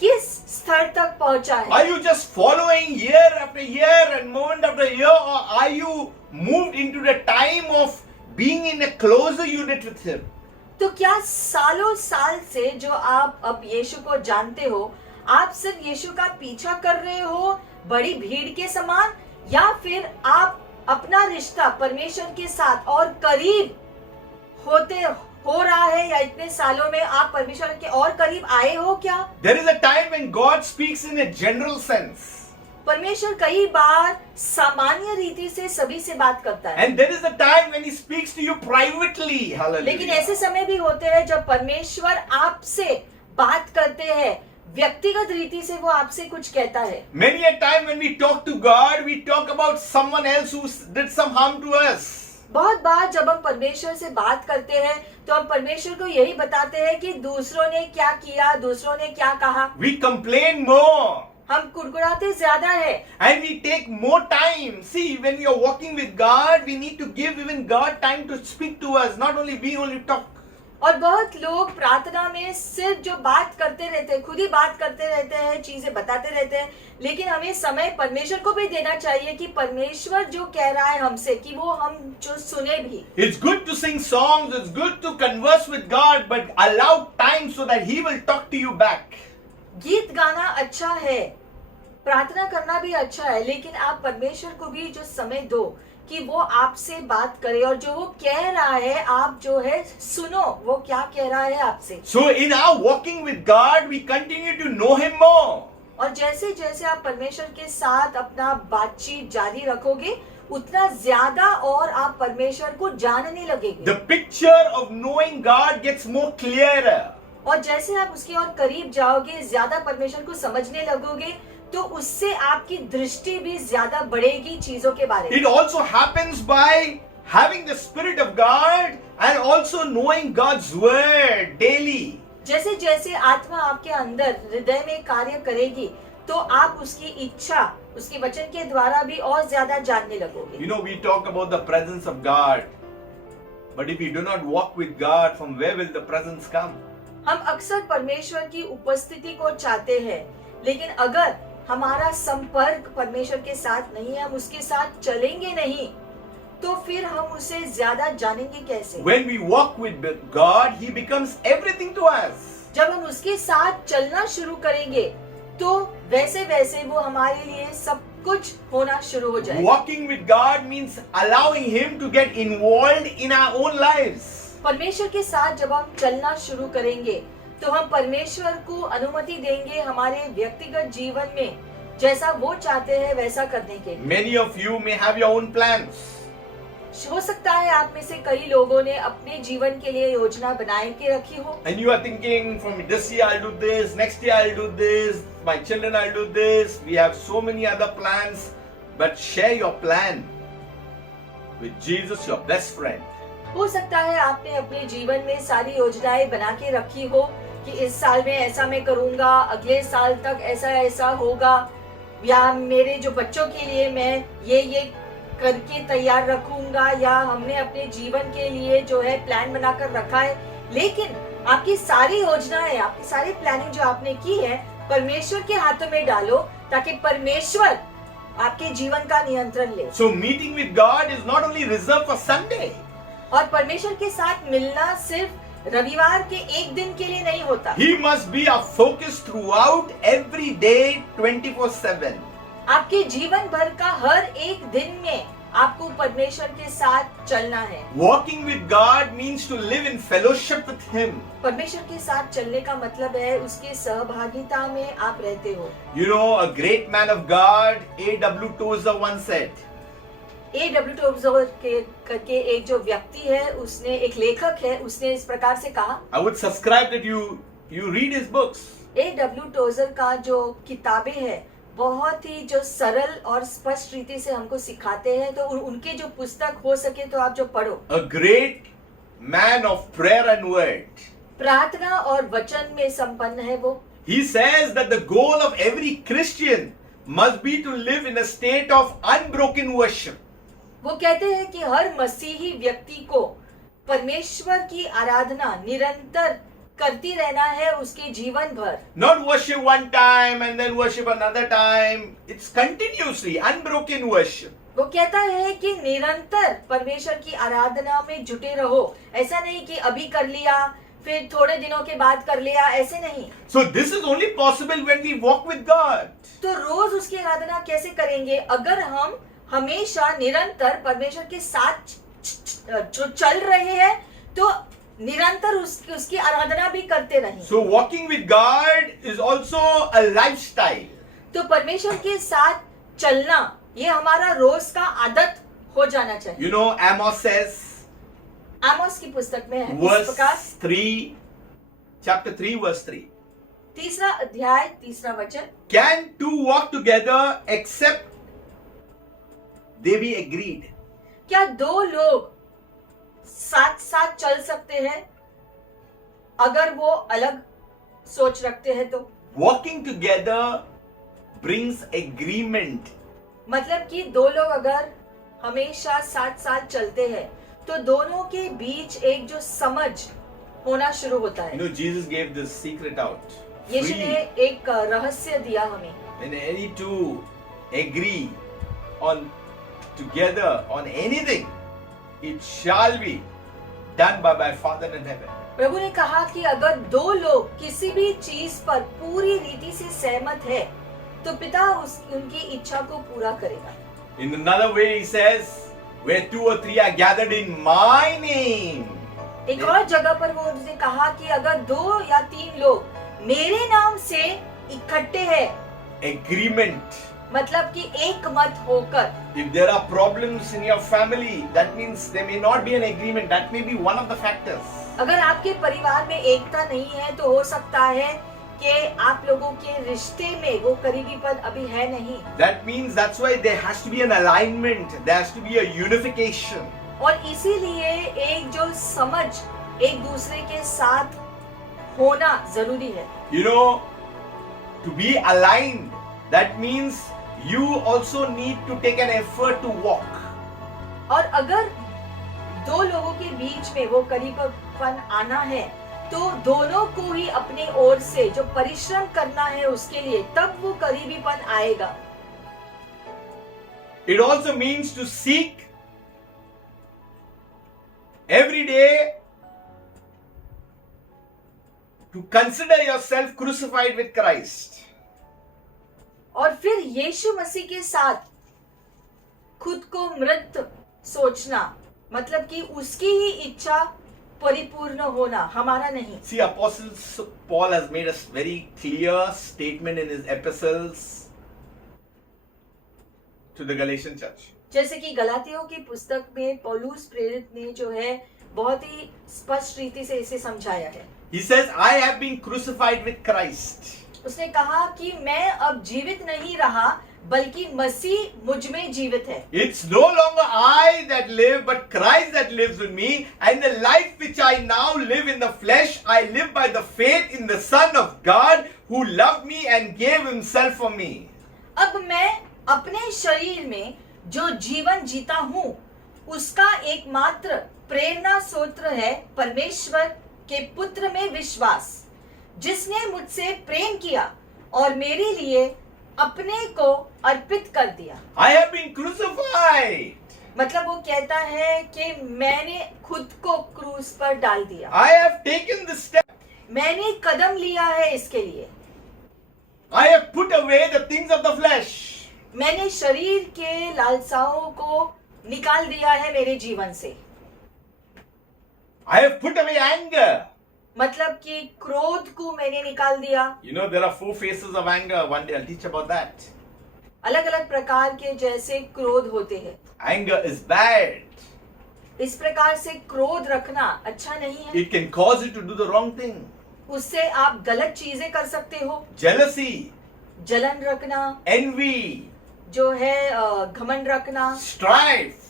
किस स्तर तक पहुंचा है? Are you just following year after year and moment after year, or are you moved into the time of being in a closer unit with Him? तो क्या सालों साल से जो आप अब यीशु को जानते हो, आप सिर्फ यीशु का पीछा कर रहे हो बड़ी भीड़ के समान, या फिर आप अपना रिश्ता परमेश्वर के साथ और करीब हो रहा है, या इतने सालों में आप परमेश्वर के और करीब आए हो क्या? There is a time when God speaks in a general sense. परमेश्वर कई बार सामान्य रीति से सभी से बात करता है, And there is a time when He speaks to you privately. लेकिन Hallelujah. ऐसे समय भी होते हैं जब परमेश्वर आपसे बात करते हैं, व्यक्तिगत रीति से वो आपसे कुछ कहता है। Many a time when we talk to God, we talk about someone else who did some harm to us. बहुत बार जब हम परमेश्वर से बात करते हैं तो हम परमेश्वर को यही बताते हैं कि दूसरों ने क्या किया, दूसरों ने क्या कहा। We complain more. हम कुड़कुड़ाते ज्यादा है, And we take more time. See, when we are walking with God, we need to give even God time to speak to us. Not only we only talk. और बहुत लोग प्रार्थना में सिर्फ जो बात करते रहते हैं, खुद ही बात करते रहते हैं, चीजें बताते रहते हैं, लेकिन हमें समय परमेश्वर को भी देना चाहिए कि परमेश्वर जो कह रहा है हमसे, कि वो हम जो सुने भी। It's good to sing songs, it's good to converse with God, but allow time so that He will talk to you back. गीत गाना अच्छा है, प्रार्थना करना भी अच्छा है, लेकिन आप परमेश्वर को भी जो समय दो कि वो आपसे बात करे, और जो वो कह रहा है आप जो है सुनो, वो क्या कह रहा है आपसे। So in our walking with God, we continue to know Him more. और जैसे जैसे आप परमेश्वर के साथ अपना बातचीत जारी रखोगे, उतना ज्यादा और आप परमेश्वर को जानने लगेंगे। The picture of knowing God gets more clearer. और जैसे आप उसके और करीब जाओगे, ज्यादा परमेश्वर को समझने लगोगे, तो उससे आपकी दृष्टि भी ज्यादा बढ़ेगी चीजों के बारे में। It also happens by having the Spirit of God and also knowing God's Word daily. जैसे जैसे आत्मा आपके अंदर हृदय में कार्य करेगी, तो आप उसकी इच्छा उसके वचन के द्वारा भी और ज्यादा जानने लगोगे। You know, we talk about the presence of God, but if we do not walk with God, from where will the presence come? हम अक्सर परमेश्वर की उपस्थिति को चाहते हैं, लेकिन अगर हमारा संपर्क परमेश्वर के साथ नहीं है, हम उसके साथ चलेंगे नहीं, तो फिर हम उसे ज्यादा जानेंगे कैसे? When we walk with God, He becomes everything to us. जब हम उसके साथ चलना शुरू करेंगे, तो वैसे वैसे वो हमारे लिए सब कुछ होना शुरू हो जाएगा। Walking with God means allowing Him to get involved in our own lives. परमेश्वर के साथ जब हम चलना शुरू करेंगे, तो हम परमेश्वर को अनुमति देंगे हमारे व्यक्तिगत जीवन में जैसा वो चाहते हैं वैसा करने के लिए। Many of you may have your own plans. हो सकता है आप में से कई लोगों ने अपने जीवन के लिए योजना बना के रखी हो, And you are thinking, from this year I'll do this, next year I'll do this, my children I'll do this. We have so many other plans, but share your plan with Jesus, your best friend. हो सकता है आपने अपने जीवन में सारी योजनाएं बना के रखी हो कि इस साल में ऐसा मैं करूंगा, अगले साल तक ऐसा ऐसा होगा, या मेरे जो बच्चों के लिए मैं ये करके तैयार रखूंगा, या हमने अपने जीवन के लिए जो है प्लान बनाकर रखा है। लेकिन आपकी सारी योजनाएं, आपकी सारी प्लानिंग जो आपने की है, परमेश्वर के हाथों में डालो, ताकि परमेश्वर आपके जीवन का नियंत्रण ले। So meeting with God is not only reserved for Sunday. और परमेश्वर के साथ मिलना सिर्फ रविवार के एक दिन के लिए नहीं होता। He must be our focus throughout every day, 24/7. आपके जीवन भर का हर एक दिन में आपको परमेश्वर के साथ चलना है। Walking with God means to live in fellowship with Him. परमेश्वर के साथ चलने का मतलब है उसके सहभागिता में आप रहते हो। You know, a great man of God, A.W. Tozer, once said, A.W. Trouser करके एक जो व्यक्ति है, उसने एक लेखक है, उसने इस प्रकार से कहा। I would subscribe that you read his books. A.W. Trouser का जो किताबें है बहुत ही जो सरल और स्पष्ट रीति से हमको सिखाते हैं, तो उनके जो पुस्तक हो सके तो आप जो पढ़ो। A great man of prayer and word. प्रार्थना और वचन में संपन्न है वो। He says that the goal of every Christian must be to live in a state of unbroken worship. वो कहते हैं कि हर मसीही व्यक्ति को परमेश्वर की आराधना निरंतर करती रहना है उसके जीवन भर। Not worship one time and then worship another time. It's continuously unbroken worship. वो कहता है कि निरंतर परमेश्वर की आराधना में जुटे रहो। ऐसा नहीं कि अभी कर लिया फिर थोड़े दिनों के बाद कर लिया, ऐसे नहीं। So this is only possible when we walk with God. तो रोज उसकी आराधना कैसे करेंगे? अगर हम हमेशा निरंतर परमेश्वर के साथ जो चल रहे हैं तो निरंतर उसकी आराधना भी करते रहें। So walking with God is also a lifestyle. तो परमेश्वर के साथ चलना ये हमारा रोज का आदत हो जाना चाहिए। You know, Amos says, आमोस की पुस्तक में है इस प्रकार, verse 3, chapter 3, verse 3. 3 अध्याय 3 वचन, Can two walk together except they be agreed? क्या दो लोग साथ साथ चल सकते हैं अगर वो अलग सोच रखते हैं? तो Walking together brings agreement. मतलब कि दो लोग अगर हमेशा साथ साथ चलते हैं तो दोनों के बीच एक जो समझ होना शुरू होता You है। know, Jesus gave this secret out. यीशु ने Free. एक रहस्य दिया हमें। When any two agree on together on anything, it shall be done by my Father in heaven. प्रभु ने कहा कि अगर दो लोग किसी भी चीज पर पूरी रीति से सहमत है तो पिता उनकी इच्छा को पूरा करेगा। In another way, he says, where 2 or 3 are gathered in my name. एक और जगह पर वो उसने कहा कि अगर 2 या 3 लोग मेरे नाम से इकट्ठे हैं, Agreement. मतलब कि एक मत होकर, If there are problems in your family, that means there may not be an agreement. That may be one of the factors. अगर आपके परिवार में एकता नहीं है तो हो सकता है कि आप लोगों के रिश्ते में वो करीबीपन अभी है नहीं। That means that's why there has to be an alignment. There has to be a unification. और इसीलिए एक जो समझ एक दूसरे के साथ होना जरूरी है। You know, to be aligned, that means you also need to take an effort to walk. और अगर दो लोगों के बीच में वो करीबीपन आना है तो दोनों को ही अपने ओर से जो परिश्रम करना है उसके लिए, तब वो करीबीपन आएगा। It also means to seek every day to consider yourself crucified with Christ. और फिर यीशु मसीह के साथ खुद को मृत सोचना, मतलब कि उसकी ही इच्छा परिपूर्ण होना, हमारा नहीं। See, Apostle Paul has made a very clear statement in his epistles to the Galatian church. जैसे कि गलातियों की पुस्तक में पौलुस प्रेरित ने जो है बहुत ही स्पष्ट रीति से इसे समझाया है। He says, I have been crucified with Christ. उसने कहा कि मैं अब जीवित नहीं रहा बल्कि मसीह मुझ में जीवित है। It's no longer I that live, but Christ that lives in me. And the life which I now live in the flesh, I live by the faith in the Son of God who loved me and gave himself for me. अब मैं अपने शरीर में जो जीवन जीता हूँ उसका एकमात्र प्रेरणा सूत्र है परमेश्वर के पुत्र में विश्वास, जिसने मुझसे प्रेम किया और मेरे लिए अपने को अर्पित कर दिया। I have been crucified. मतलब वो कहता है कि मैंने खुद को क्रूस पर डाल दिया, I have taken the step. मैंने कदम लिया है इसके लिए। I have put away the things of the flesh. मैंने शरीर के लालसाओं को निकाल दिया है मेरे जीवन से। I have put away anger. मतलब कि क्रोध को मैंने निकाल दिया। You know, there are 4 phases of anger. One day I'll teach about that. अलग अलग प्रकार के जैसे क्रोध होते हैं। Anger is bad. इस प्रकार से क्रोध रखना अच्छा नहीं है। It can cause you to do the wrong thing. उससे आप गलत चीजें कर सकते हो। Jealousy, जलन रखना, envy, जो है घमंड रखना, strife.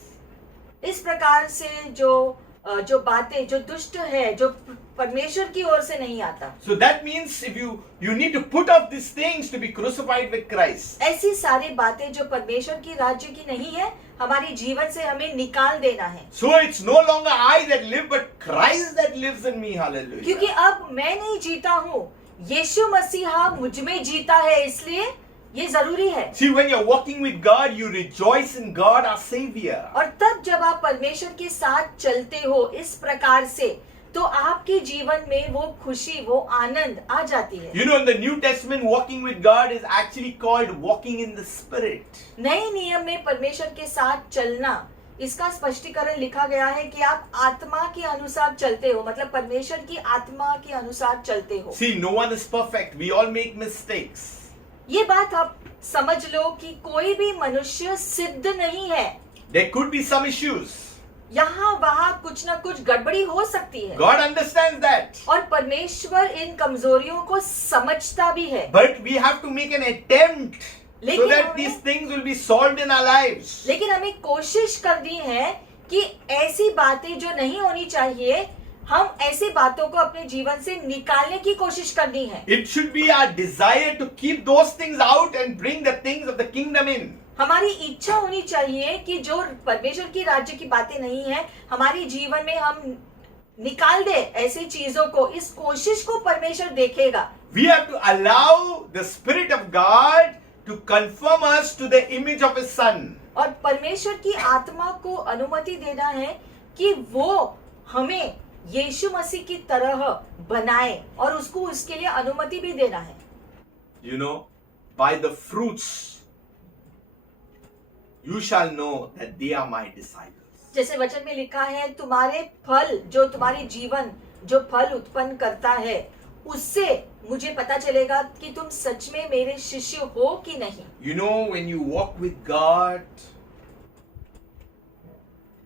इस प्रकार से जो बातें जो दुष्ट है, जो परमेश्वर की ओर से नहीं आता। So that means if you need to put off these things to be crucified with Christ. ऐसी सारी बातें जो परमेश्वर की राज्य की नहीं है हमारे जीवन से हमें निकाल देना है। So it's no longer I that live, but Christ that lives in me. Hallelujah. क्योंकि अब मैं नहीं जीता हूँ, यीशु मसीहा मुझ में जीता है, इसलिए ये जरूरी है। See, when you're walking with God, you rejoice in God, our Savior. और तब जब आप परमेश्वर के साथ चलते हो इस प्रकार से, तो आपके जीवन में वो खुशी, वो आनंद आ जाती है। You know, in the New Testament, walking with God is actually called walking in the Spirit. नए नियम में परमेश्वर के साथ चलना, इसका स्पष्टीकरण लिखा गया है कि आप आत्मा के अनुसार चलते हो, मतलब परमेश्वर की आत्मा के अनुसार चलते हो। See, no one is perfect. We all make mistakes. ये बात आप समझ लो कि कोई भी मनुष्य सिद्ध नहीं है। There could be some issues. यहाँ वहाँ कुछ ना कुछ गड़बड़ी हो सकती है, God understands that. और परमेश्वर इन कमजोरियों को समझता भी है। But we have to make an attempt so लेकिन that हमें- these things will be solved in our lives. लेकिन हमें कोशिश करनी है कि ऐसी बातें जो नहीं होनी चाहिए, हम ऐसी बातों को अपने जीवन से निकालने की कोशिश करनी है। It should be our desire to keep those things out and bring the things of the kingdom in. हमारी इच्छा होनी चाहिए कि जो परमेश्वर की राज्य की बातें नहीं है हमारे जीवन में, हम निकाल दे ऐसी चीजों को। इस कोशिश को परमेश्वर देखेगा। We have to allow the Spirit of God to conform us to the image of His Son. और परमेश्वर की आत्मा को अनुमति देना है कि वो हमें यीशु मसीह की तरह बनाए, और उसको उसके लिए अनुमति भी देना है। You know, by the fruits you shall know that they are my disciples. जैसे वचन में लिखा है, तुम्हारे फल, जो तुम्हारे जीवन जो फल उत्पन्न करता है, उससे मुझे पता चलेगा कि तुम सच में मेरे शिष्य हो कि नहीं। You know, when you walk with God,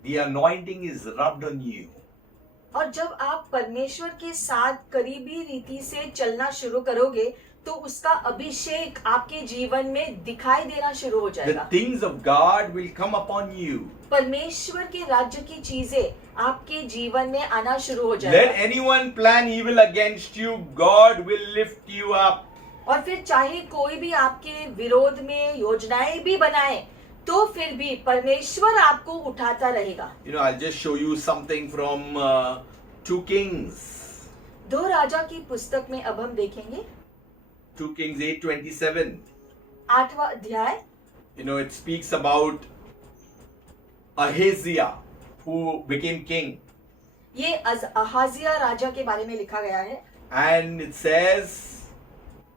the anointing is rubbed on you. और जब आप परमेश्वर के साथ करीबी रीति से चलना शुरू करोगे, तो उसका अभिषेक आपके जीवन में दिखाई देना शुरू हो The जाएगा। things of God will come upon you. परमेश्वर के राज्य की चीजें आपके जीवन में आना शुरू हो Let जाएगा। anyone plan evil against you, God will lift you up. और फिर चाहे कोई भी आपके विरोध में योजनाएं भी बनाए, तो फिर भी परमेश्वर आपको उठाता रहेगा। You know, I'll just show you something from 2 Kings. 2 राजा की पुस्तक में अब हम देखेंगे 2 Kings 8:27. 8वां अध्याय। You know, it speaks about Ahaziah, who became king. ये अहाजिया राजा के बारे में लिखा गया है। And it says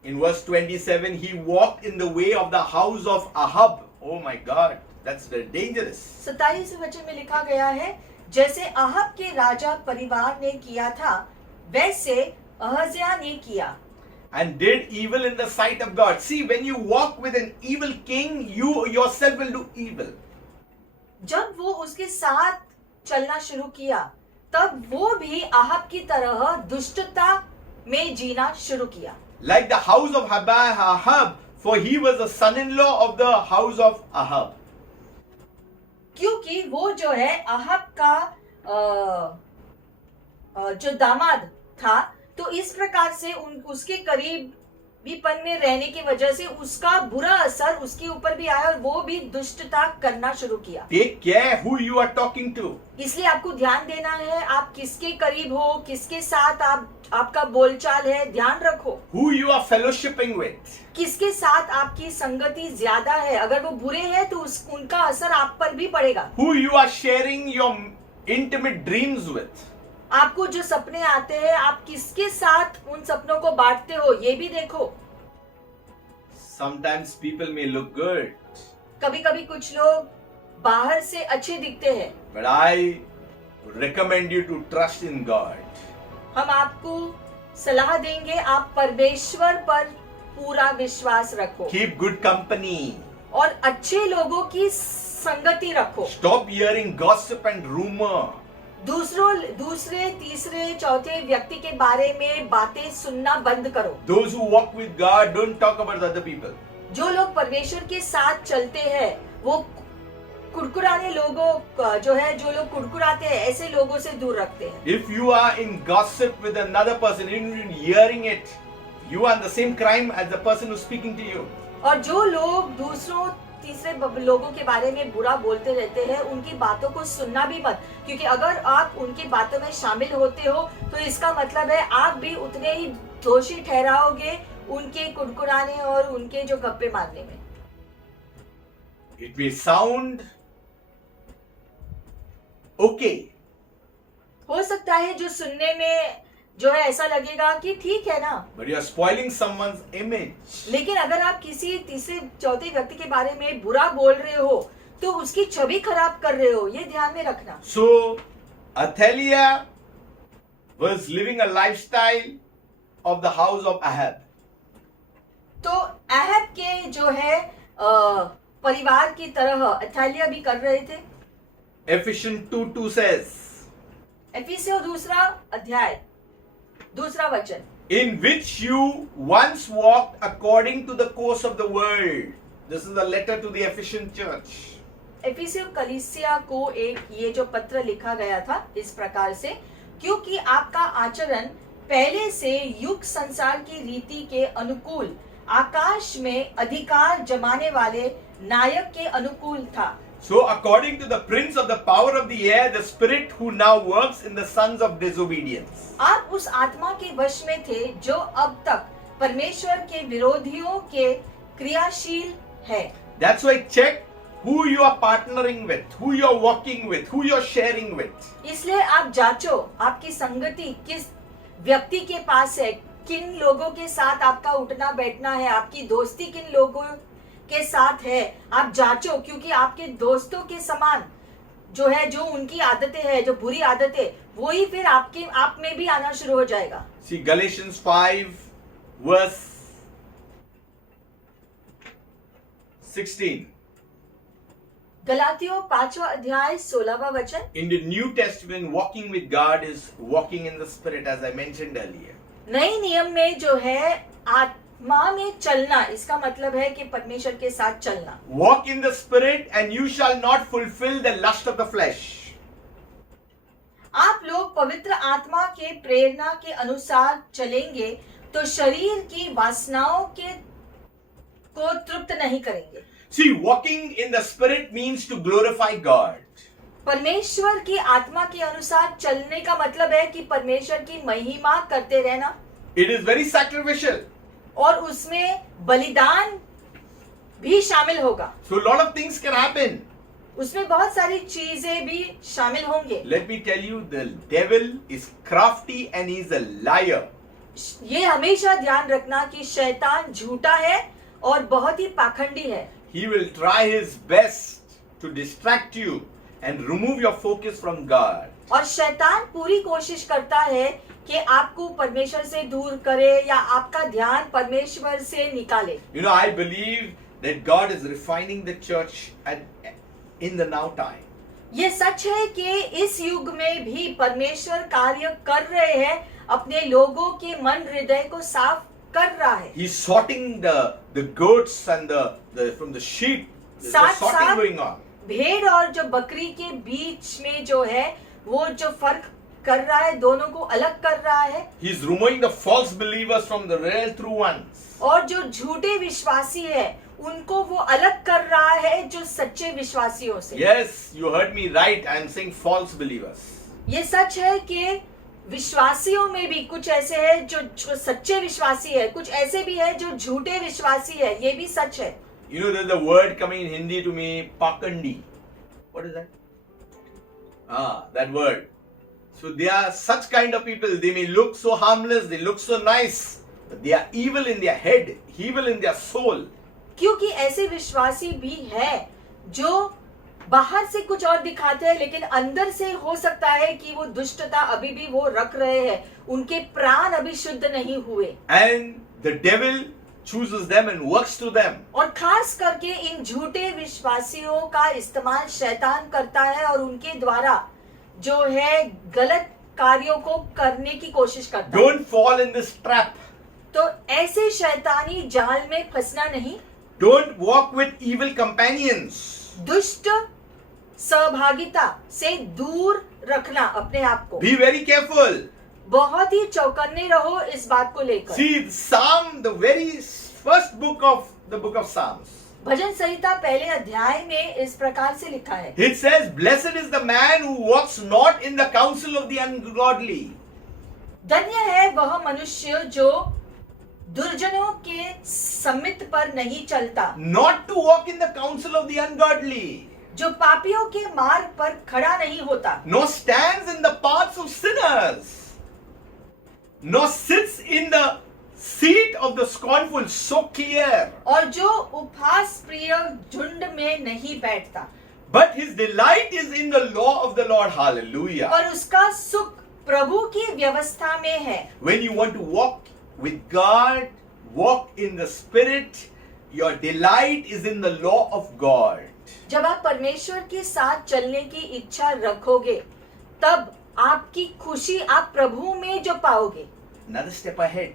in verse 27, he walked in the way of the house of Ahab. Oh my God, that's very dangerous. 27 वचन में लिखा गया है, जैसे अहब के राजा परिवार ने किया था, वैसे अहज्या ने किया। And did evil in the sight of God. See, when you walk with an evil king, you yourself will do evil. जब वो उसके साथ चलना शुरू किया, तब वो भी अहब की तरह दुष्टता में जीना शुरू किया। Like the house of Ahab, for he was the son-in-law of the house of Ahab. क्योंकि वो जो है अहब का जो दामाद था, तो इस प्रकार से उसके करीबीपन में रहने की वजह से उसका बुरा असर उसके ऊपर भी आया, और वो भी दुष्टता करना शुरू किया। Take care who you are talking to. इसलिए आपको ध्यान देना है, आप किसके करीब हो, किसके साथ आपका बोलचाल है, ध्यान रखो। Who you are fellowshipping with. किसके साथ आपकी संगति ज्यादा है, अगर वो बुरे हैं तो उनका असर आप पर भी पड़ेगा। Who you are sharing your intimate dreams with. आपको जो सपने आते हैं, आप किसके साथ उन सपनों को बांटते हो, ये भी देखो। Sometimes people may look good, कभी कभी कुछ लोग बाहर से अच्छे दिखते हैं, but I recommend you to trust in God. हम आपको सलाह देंगे, आप परमेश्वर पर पूरा विश्वास रखो Keep good company. और अच्छे लोगों की संगति रखो। Stop hearing gossip and rumor. दूसरे तीसरे चौथे व्यक्ति के बारे में बातें सुनना बंद करो। Those who walk with God don't talk about other people. जो लोग परमेश्वर के साथ चलते हैं, वो कुड़कुड़ाने लोगों जो लोग कुड़कुड़ाते हैं, ऐसे लोगों से दूर रखते हैं। If you are in gossip with another person, even hearing it, you are in the same crime as the person who's speaking to you. और जो लोग दूसरों तीसरे लोगों के बारे में बुरा बोलते रहते हैं, उनकी बातों को सुनना भी मत, क्योंकि अगर आप उनकी बातों में शामिल होते हो, तो इसका मतलब है आप भी उतने ही दोषी ठहराओगे उनके कुड़कुड़ाने और उनके जो गप्पे मारने में। It may sound okay, हो सकता है जो सुनने में जो है ऐसा लगेगा कि ठीक है ना, but you are spoiling someone's image. लेकिन अगर आप किसी तीसरे चौथे व्यक्ति के बारे में बुरा बोल रहे हो तो उसकी छवि खराब कर रहे हो, ये ध्यान में रखना। So, Athaliah was living a lifestyle of the house of Ahab. तो अहब के जो है परिवार की तरह अथालिया भी कर रहे थे। Ephesians 2:2 says, एफिसियों 2 अध्याय 2 वचन, in which you once walked according to the course of the world. This is a letter to the Ephesian church. एफिसियों कलीसिया को एक ये जो पत्र लिखा गया था इस प्रकार से, क्योंकि आपका आचरण पहले से युग संसार की रीति के अनुकूल आकाश में अधिकार जमाने वाले नायक के अनुकूल था। So, according to the prince of the power of the air, the spirit who now works in the sons of disobedience. आप उस आत्मा के वश में थे जो अब तक परमेश्वर के विरोधियों के क्रियाशील है। That's why check who you are partnering with, who you are working with, who you are sharing with. इसलिए आप जांचो आपकी संगति किस व्यक्ति के पास है, किन लोगों के साथ आपका उठना बैठना है, आपकी दोस्ती किन लोगों के साथ है, आप जांचो, क्योंकि आपके दोस्तों के समान जो है, जो उनकी आदतें हैं, जो बुरी आदतें, वही फिर आप में भी आना शुरू हो जाएगा। See Galatians 5 verse 16. गलातियों 5वां अध्याय 16वां वचन, In the New Testament, walking with God is walking in the Spirit, as I mentioned earlier. नए नियम में जो है आत्मा में चलना, इसका मतलब है कि परमेश्वर के साथ चलना। Walk in the Spirit, and you shall not fulfill the lust of the flesh. आप लोग पवित्र आत्मा के प्रेरणा के अनुसार चलेंगे तो शरीर की वासनाओं को तृप्त नहीं करेंगे। See, walking in the Spirit means to glorify God. परमेश्वर की आत्मा के अनुसार चलने का मतलब है कि परमेश्वर की महिमा करते रहना, It is very sacrificial. और उसमें बलिदान भी शामिल होगा। So, a lot of things can happen. उसमें बहुत सारी चीजें भी शामिल होंगे। Let me tell you, the devil is crafty and he's a liar. ये हमेशा ध्यान रखना कि शैतान झूठा है और बहुत ही पाखंडी है। He will try his best to distract you and remove your focus from God. और शैतान पूरी कोशिश करता है कि आपको परमेश्वर से दूर करे या आपका ध्यान परमेश्वर से निकाले। You know, I believe that God is refining the church in the now time. ये सच है कि इस युग में भी परमेश्वर कार्य कर रहे हैं, अपने लोगों के मन हृदय को साफ कर रहा है। He's sorting the goats and the from the sheep. There's a साथ sorting साथ going on. भेड़ और जो बकरी के बीच में जो है वो जो फर्क कर रहा है, दोनों को अलग कर रहा है। He's removing the false believers from the real true ones. और जो झूठे विश्वासी है उनको वो अलग कर रहा है जो सच्चे विश्वासियों से। Yes, you heard me right. I am saying false believers. ये सच है कि विश्वासियों में भी कुछ ऐसे हैं जो सच्चे विश्वासी है, कुछ ऐसे भी है जो झूठे विश्वासी है, ये भी सच है। You know, there's a word coming in Hindi to me, pakandi. What is that? That word. So they are such kind of people. They may look so harmless, they look so nice, but they are evil in their head, evil in their soul. क्योंकि ऐसे विश्वासी भी है जो बाहर से कुछ और दिखाते हैं, लेकिन अंदर से हो सकता है कि वो दुष्टता अभी भी वो रख रहे हैं, उनके प्राण अभी शुद्ध नहीं हुए। And the devil chooses them and works through them. और खास करके इन झूठे विश्वासियों का इस्तेमाल शैतान करता है और उनके द्वारा जो है गलत कार्यों को करने की कोशिश करता है। Don't fall in this trap. तो ऐसे शैतानी जाल में फंसना नहीं। Don't walk with evil companions. दुष्ट सहभागिता से दूर रखना अपने आप को। Be very careful. बहुत ही चौकन्ने रहो इस बात को लेकर। See, Psalm, the very first book of Psalms. भजन संहिता पहले अध्याय में इस प्रकार से लिखा है। It says, "Blessed is the man who walks not in the counsel of the ungodly." धन्य है वह मनुष्य जो दुर्जनों के सम्मित पर नहीं चलता, not to walk in the counsel of the ungodly, जो पापियों के मार्ग पर खड़ा नहीं होता, nor stands in the paths of sinners, nor sits in the seat of the scornful. So clear. और जो उपहास प्रिय झुंड में नहीं बैठता, But his delight is in the law of the Lord. Hallelujah. और उसका सुख प्रभु की व्यवस्था में है। When you want to walk with God, walk in the Spirit, your delight is in the law of God. जब आप परमेश्वर के साथ चलने की इच्छा रखोगे, तब आपकी खुशी आप प्रभु में जो पाओगे। Another step ahead.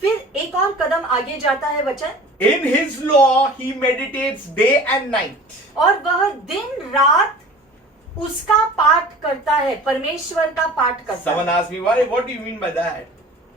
फिर एक और कदम आगे जाता है वचन, In his law, he meditates day and night. और वह दिन रात उसका पाठ करता है, परमेश्वर का पाठ करता Someone है। asked me, why? What do you mean by that?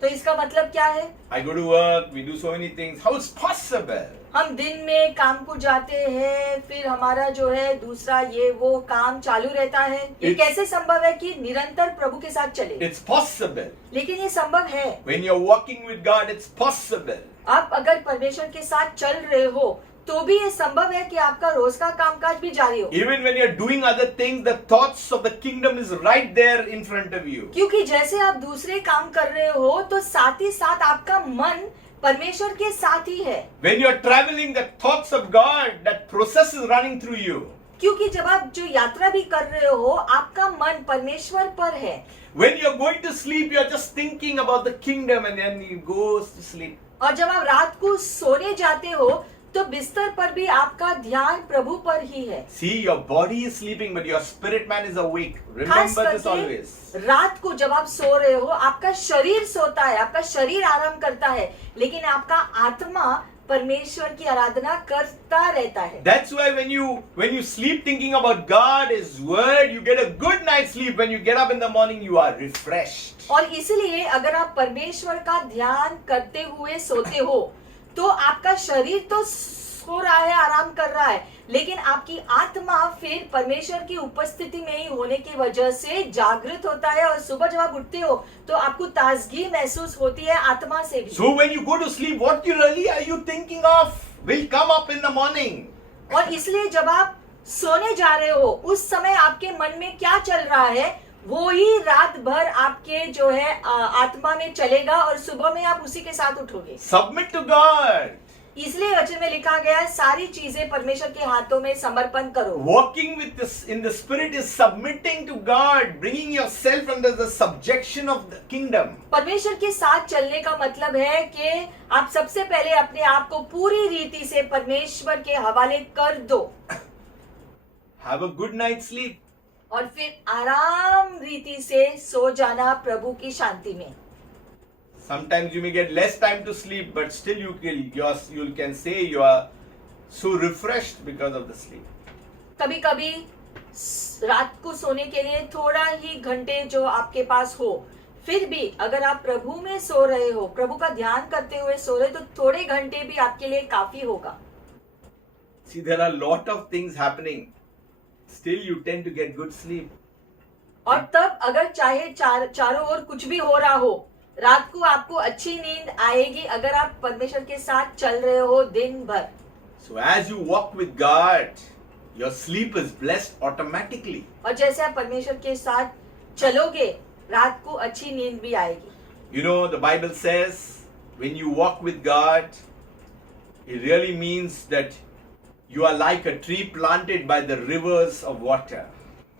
तो इसका मतलब क्या है? I go to work, we do so many things. How is possible? हम दिन में काम को जाते हैं, फिर हमारा जो है दूसरा ये वो काम चालू रहता है। ये It's- कैसे संभव है कि निरंतर प्रभु के साथ चले? It's possible. लेकिन ये संभव है। When you're walking with God, it's possible. आप अगर परमेश्वर के साथ चल रहे हो, तो भी ये संभव है कि आपका रोज का कामकाज भी जारी हो। Even when you're doing other things, the thoughts of the kingdom is right there in front of you. क्योंकि जैसे आप दूसरे काम कर रहे हो, तो साथ ही साथ आपका मन परमेश्वर के साथ ही है। When you're traveling, the thoughts of God, that process is running through you. क्योंकि जब आप जो यात्रा भी कर रहे हो, आपका मन परमेश्वर पर है। When you're going to sleep, you're just thinking about the kingdom and then you go to sleep. और जब आप रात को सोने जाते हो, तो बिस्तर पर भी आपका ध्यान प्रभु पर ही है। See, your body is sleeping, but your spirit man is awake. खास Remember this always. करके रात को जब आप सो रहे हो, आपका शरीर सोता है, आपका शरीर आराम करता है, लेकिन आपका आत्मा परमेश्वर की आराधना करता रहता है। That's why when you sleep thinking about God, His word, you get a good night's sleep. When you get up in the morning, you are refreshed. और इसलिए अगर आप परमेश्वर का ध्यान करते हुए सोते हो, तो आपका शरीर तो सो रहा है, आराम कर रहा है, लेकिन आपकी आत्मा फिर परमेश्वर की उपस्थिति में ही होने की वजह से जागृत होता है, और सुबह जब आप उठते हो तो आपको ताजगी महसूस होती है आत्मा से भी। So when you go to sleep, what you really are you thinking of will come up in the morning. और इसलिए जब आप सोने जा रहे हो, उस समय आपके मन में क्या चल रहा है, वो ही रात भर आपके जो है आत्मा में चलेगा, और सुबह में आप उसी के साथ उठोगे। Submit to God. इसलिए वचन में लिखा गया है, सारी चीजें परमेश्वर के हाथों में समर्पण करो। Walking with this in the Spirit is submitting to God, bringing yourself under the subjection of the kingdom. परमेश्वर के साथ चलने का मतलब है कि आप सबसे पहले अपने आप को पूरी रीति से परमेश्वर के हवाले कर दो, Have a good night's sleep. और फिर आराम रीति से सो जाना प्रभु की शांति में। Sometimes you may get less time to sleep, but still you can say you are so refreshed because of the sleep. कभी कभी रात को सोने के लिए थोड़ा ही घंटे जो आपके पास हो, फिर भी अगर आप प्रभु में सो रहे हो, प्रभु का ध्यान करते हुए सो रहे हो, तो थोड़े घंटे भी आपके लिए काफी होगा। See, there are a lot of things happening. Still you tend to get good sleep. और तब अगर चाहे चारों ओर कुछ भी हो रहा हो, रात को आपको अच्छी नींद आएगी अगर आप परमेश्वर के साथ चल रहे हो दिन भर। So as you walk with God, your sleep is blessed automatically. और जैसे आप परमेश्वर के साथ चलोगे, रात को अच्छी नींद भी आएगी। You know, the Bible says when you walk with God, it really means that you are like a tree planted by the rivers of water.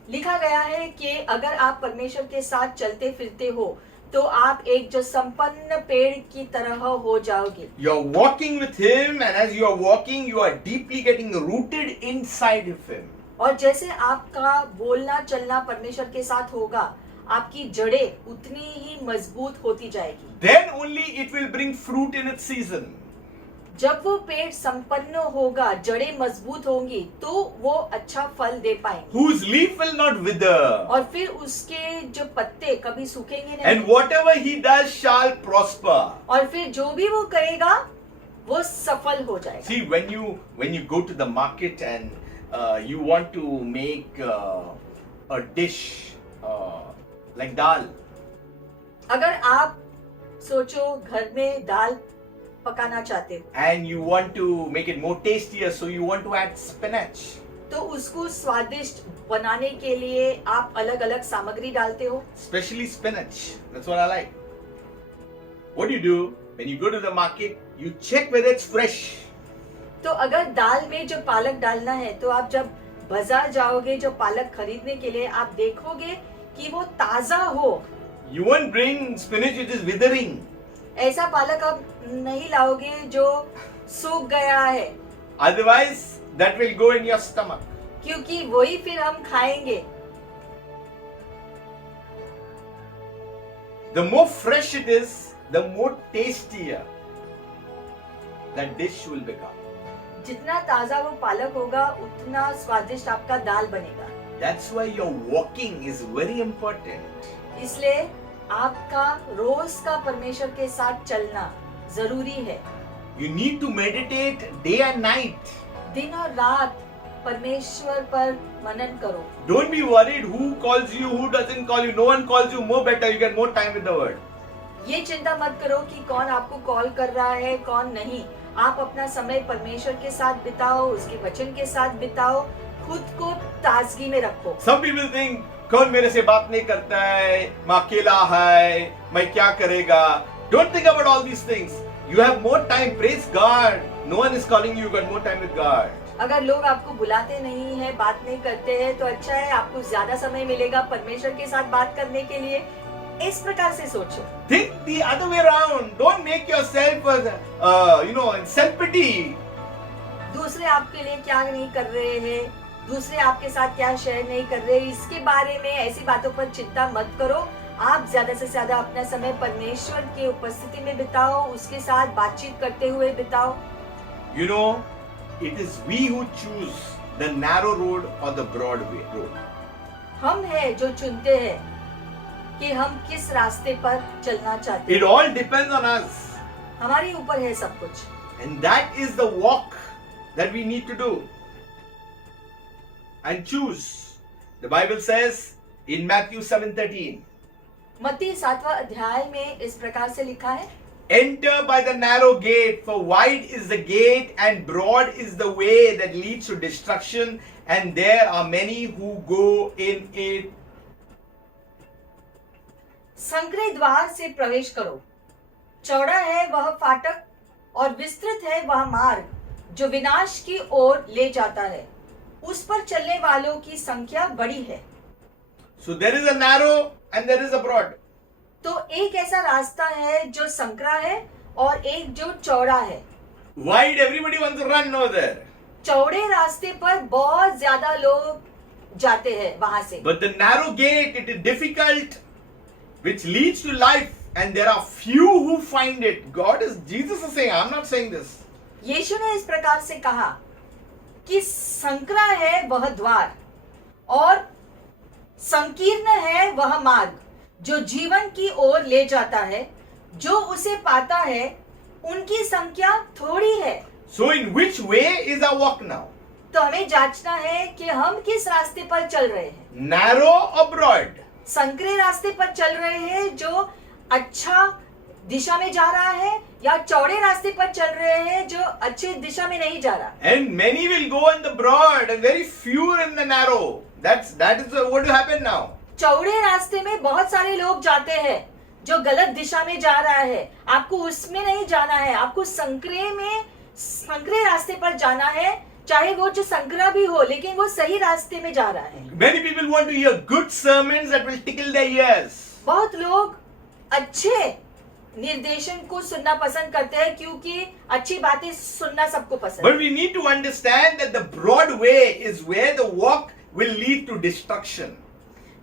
लिखा गया है कि अगर आप परमेश्वर के साथ चलते फिरते हो, तो आप एक जो संपन्न पेड़ की तरह हो जाओगे। You're walking with Him, and as you are walking, you are deeply getting rooted inside of Him. और जैसे आपका बोलना चलना परमेश्वर के साथ होगा, आपकी जड़ें उतनी ही मजबूत होती जाएगी। Then only it will bring fruit in its season. जब वो पेड़ संपन्न होगा, जड़ें मजबूत होंगी, तो वो अच्छा फल दे पाएंगे। Whose leaf will not wither. और फिर उसके जो पत्ते कभी सूखेंगे नहीं। And whatever he does shall prosper. और फिर जो भी वो करेगा, वो सफल हो जाएगा। See, when you go to the market and you want to make a dish like dal. अगर आप सोचो घर में दाल पकाना चाहते हो and you want to make it more tastier, so you want to add spinach. तो उसको स्वादिष्ट बनाने के लिए आप अलग अलग सामग्री डालते हो. Especially spinach. That's what I like. What do you do when you go to the market? You check whether it's fresh. तो अगर दाल में जो पालक डालना है तो आप जब बाजार जाओगे जो पालक खरीदने के लिए आप देखोगे कि वो ताजा हो. You won't bring spinach which is withering. ऐसा पालक आप नहीं लाओगे जो सूख गया है, Otherwise, that will go in your stomach. क्योंकि वही फिर हम खाएंगे. The more fresh it is, the more tastier that dish will become. जितना ताजा वो पालक होगा उतना स्वादिष्ट आपका दाल बनेगा. That's why your walking is very important. इसलिए आपका रोज का परमेश्वर के साथ चलना जरूरी है. You need to meditate day and night. दिन और रात परमेश्वर पर मनन करो. Don't be worried who calls you, who doesn't call you. No one calls you more better. You get more time with the word. ये चिंता मत करो कि कौन आपको कॉल कर रहा है कौन नहीं. आप अपना समय परमेश्वर के साथ बिताओ, उसके वचन के साथ बिताओ, खुद को ताजगी में रखो. Some people think कौन मेरे से बात नहीं करता है, मैं अकेला है, मैं क्या करेगा. Don't think about all these things. You have more time. Praise God. No one is calling you. You got more time with God. अगर लोग आपको बुलाते नहीं है, बात नहीं करते हैं तो अच्छा है, आपको ज्यादा समय मिलेगा परमेश्वर के साथ बात करने के लिए. इस प्रकार से सोचो. Think the other way around. Don't make yourself, self-pity. दूसरे आपके लिए क्या नहीं कर रहे हैं, दूसरे आपके साथ क्या शेयर नहीं कर रहे, इसके बारे में ऐसी बातों पर चिंता मत करो. आप ज्यादा से ज्यादा अपना समय परमेश्वर की उपस्थिति में बिताओ, उसके साथ बातचीत करते हुए बिताओ. You know, it is we who choose the narrow road or the broad way road. हम है जो चुनते हैं कि हम किस रास्ते पर चलना चाहते It हैं. all depends on us. हमारे ऊपर है सब कुछ. And that is the walk that we need to do. And choose. The Bible says in Matthew 7:13. मत्ती 7वां अध्याय में इस प्रकार से लिखा है, Enter by the narrow gate, for wide is the gate and broad is the way that leads to destruction, and there are many who go in it. संकरे द्वार से प्रवेश करो, चौड़ा है वह फाटक और विस्तृत है वह मार्ग जो विनाश की ओर ले जाता है, उस पर चलने वालों की संख्या बड़ी है. So there is a narrow and there is a broad. तो एक ऐसा रास्ता है जो संकरा है और एक जो चौड़ा है. Wide, everybody wants to run over there. चौड़े रास्ते पर बहुत ज्यादा लोग जाते हैं वहां से, But the narrow gate, it is difficult, which leads to life, and there are few who find it. Jesus is saying, I'm not saying this. यीशु ने इस प्रकार से कहा कि संकरा है वह द्वार और संकीर्ण है वह मार्ग जो जीवन की ओर ले जाता है, जो उसे पाता है उनकी संख्या थोड़ी है. So in which way is our walk now? तो हमें जांचना है कि हम किस रास्ते पर चल रहे हैं. Narrow or broad? संकरे रास्ते पर चल रहे हैं जो अच्छा दिशा में जा रहा है, या चौड़े रास्ते पर चल रहे हैं जो अच्छे दिशा में नहीं जा रहा. And many will go in the broad and very few in the narrow. That is what will happen now. चौड़े रास्ते में बहुत सारे लोग जाते हैं जो गलत दिशा में जा रहा है. आपको उसमें नहीं जाना है, आपको संकरे रास्ते पर जाना है, चाहे वो जो संकरा भी हो लेकिन वो सही रास्ते में जा रहा है. Many people want to hear good sermons that will tickle their ears. बहुत लोग अच्छे निर्देशन को सुनना पसंद करते हैं क्योंकि अच्छी बातें सुनना सबको पसंद But है. we need to understand that the broad way is where the walk will lead to destruction.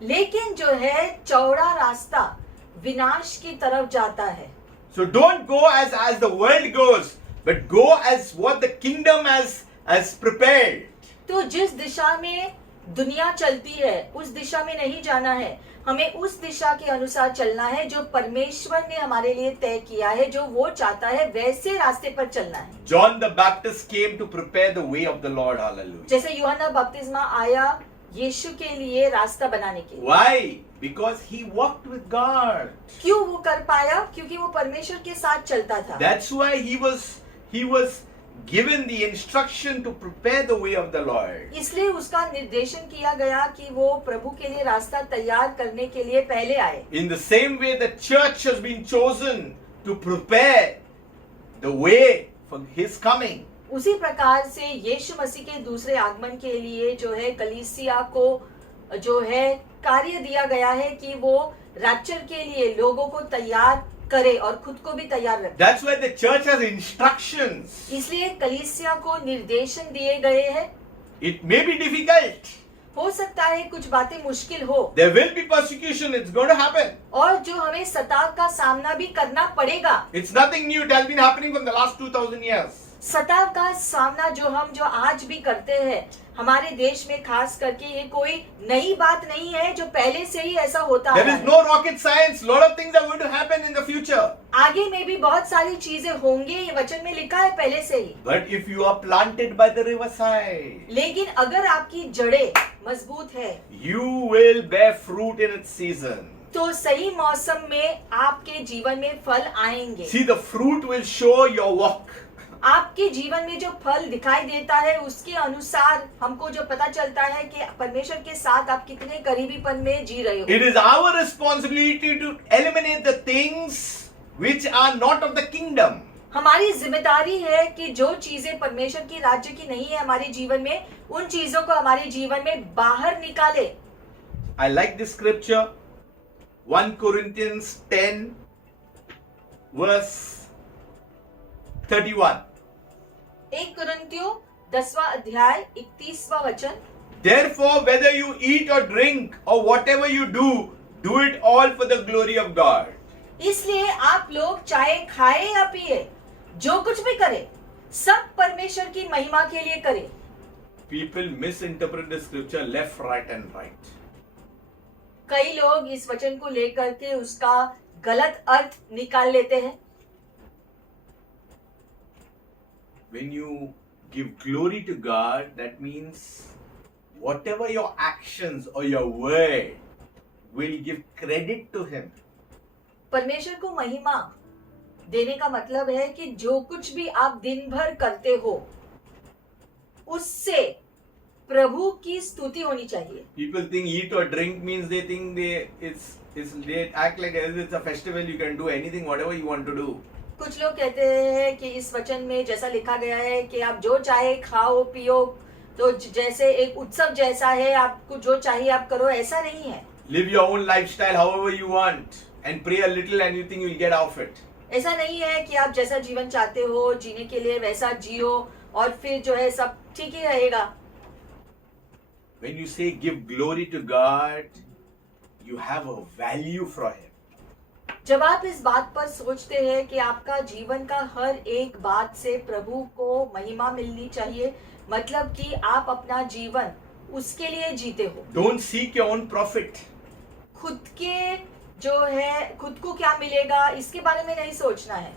लेकिन जो है चौड़ा रास्ता विनाश की तरफ जाता है. So don't go as the world goes, but go as what the kingdom has prepared. तो जिस दिशा में दुनिया चलती है उस दिशा में नहीं जाना है, हमें उस दिशा के अनुसार चलना है जो परमेश्वर ने हमारे लिए तय किया है, जो वो चाहता है वैसे रास्ते पर चलना है. John the Baptist came to prepare the way of the Lord. Hallelujah. जैसे यूहन्ना बपतिस्मा आया यीशु के लिए रास्ता बनाने के लिए। Why? Because he walked with God. क्यों वो कर पाया? क्योंकि वो परमेश्वर के साथ चलता था। That's why he was given the instruction to prepare the way of the Lord. इसलिए उसका निर्देशन किया गया कि वो प्रभु के लिए रास्ता तैयार करने के लिए पहले आए। In the same way, the church has been chosen to prepare the way for his coming. उसी प्रकार से यीशु मसीह के दूसरे आगमन के लिए जो है कलीसिया को जो है कार्य दिया गया है कि वो रैप्चर के लिए लोगों को तैयार करे और खुद को भी तैयार रखे। That's why the church has instructions. इसलिए कलीसिया को निर्देशन दिए गए हैं। It may be difficult. हो सकता है कुछ बातें मुश्किल हो There will be persecution. It's going to happen. और जो हमें सताव का सामना भी करना पड़ेगा। It's nothing new. It has been happening for the last 2000 years. सताव का सामना जो आज भी करते हैं हमारे देश में, खास करके ये कोई नई बात नहीं है, जो पहले से ही ऐसा होता There है। is no rocket science. Lot of things are going to happen in the future. आगे में भी बहुत सारी चीजें होंगी, ये वचन में लिखा है पहले से ही। But if you are planted by the riverside, लेकिन अगर आपकी जड़ें मजबूत है you will bear fruit in its season. तो सही मौसम में आपके जीवन में फल आएंगे। See, the fruit will show your walk. आपके जीवन में जो फल दिखाई देता है उसके अनुसार हमको जो पता चलता है कि परमेश्वर के साथ आप कितने करीबीपन में जी रहे हो। It is our responsibility to eliminate the things which are not of the kingdom. हमारी जिम्मेदारी है कि जो चीजें परमेश्वर की राज्य की नहीं है हमारे जीवन में, उन चीजों को हमारे जीवन में बाहर निकाले। I like this scripture, 1 Corinthians 10 verse 31. 1 कुरिन्थियों 10वां अध्याय 31वां वचन। Therefore, whether you eat or drink or whatever you do, do it all for the glory of God. इसलिए आप लोग चाहे खाए या पिए, जो कुछ भी करे, सब परमेश्वर की महिमा के लिए करे। People misinterpret the scripture left, right and right. कई लोग इस वचन को लेकर के उसका गलत अर्थ निकाल लेते हैं। When you give glory to God, that means whatever your actions or your word will give credit to Him. परमेश्वर को महिमा देने का मतलब है कि जो कुछ भी आप दिन भर करते हो उससे प्रभु की स्तुति होनी चाहिए। People think eat or drink means they think they act like it's a festival. You can do anything, whatever you want to do. कुछ लोग कहते हैं कि इस वचन में जैसा लिखा गया है कि आप जो चाहे खाओ पियो, तो जैसे एक उत्सव जैसा है, आपको जो चाहिए आप करो, ऐसा नहीं है। Live your own lifestyle however you want and pray a little and you think you'll get off it. ऐसा नहीं है कि आप जैसा जीवन चाहते हो जीने के लिए वैसा जियो और फिर जो है सब ठीक ही रहेगा। When you say give glory to God, you have a value for Him. जब आप इस बात पर सोचते हैं कि आपका जीवन का हर एक बात से प्रभु को महिमा मिलनी चाहिए, मतलब कि आप अपना जीवन उसके लिए जीते हो। Don't seek your own profit. खुद के जो है खुद को क्या मिलेगा इसके बारे में नहीं सोचना है।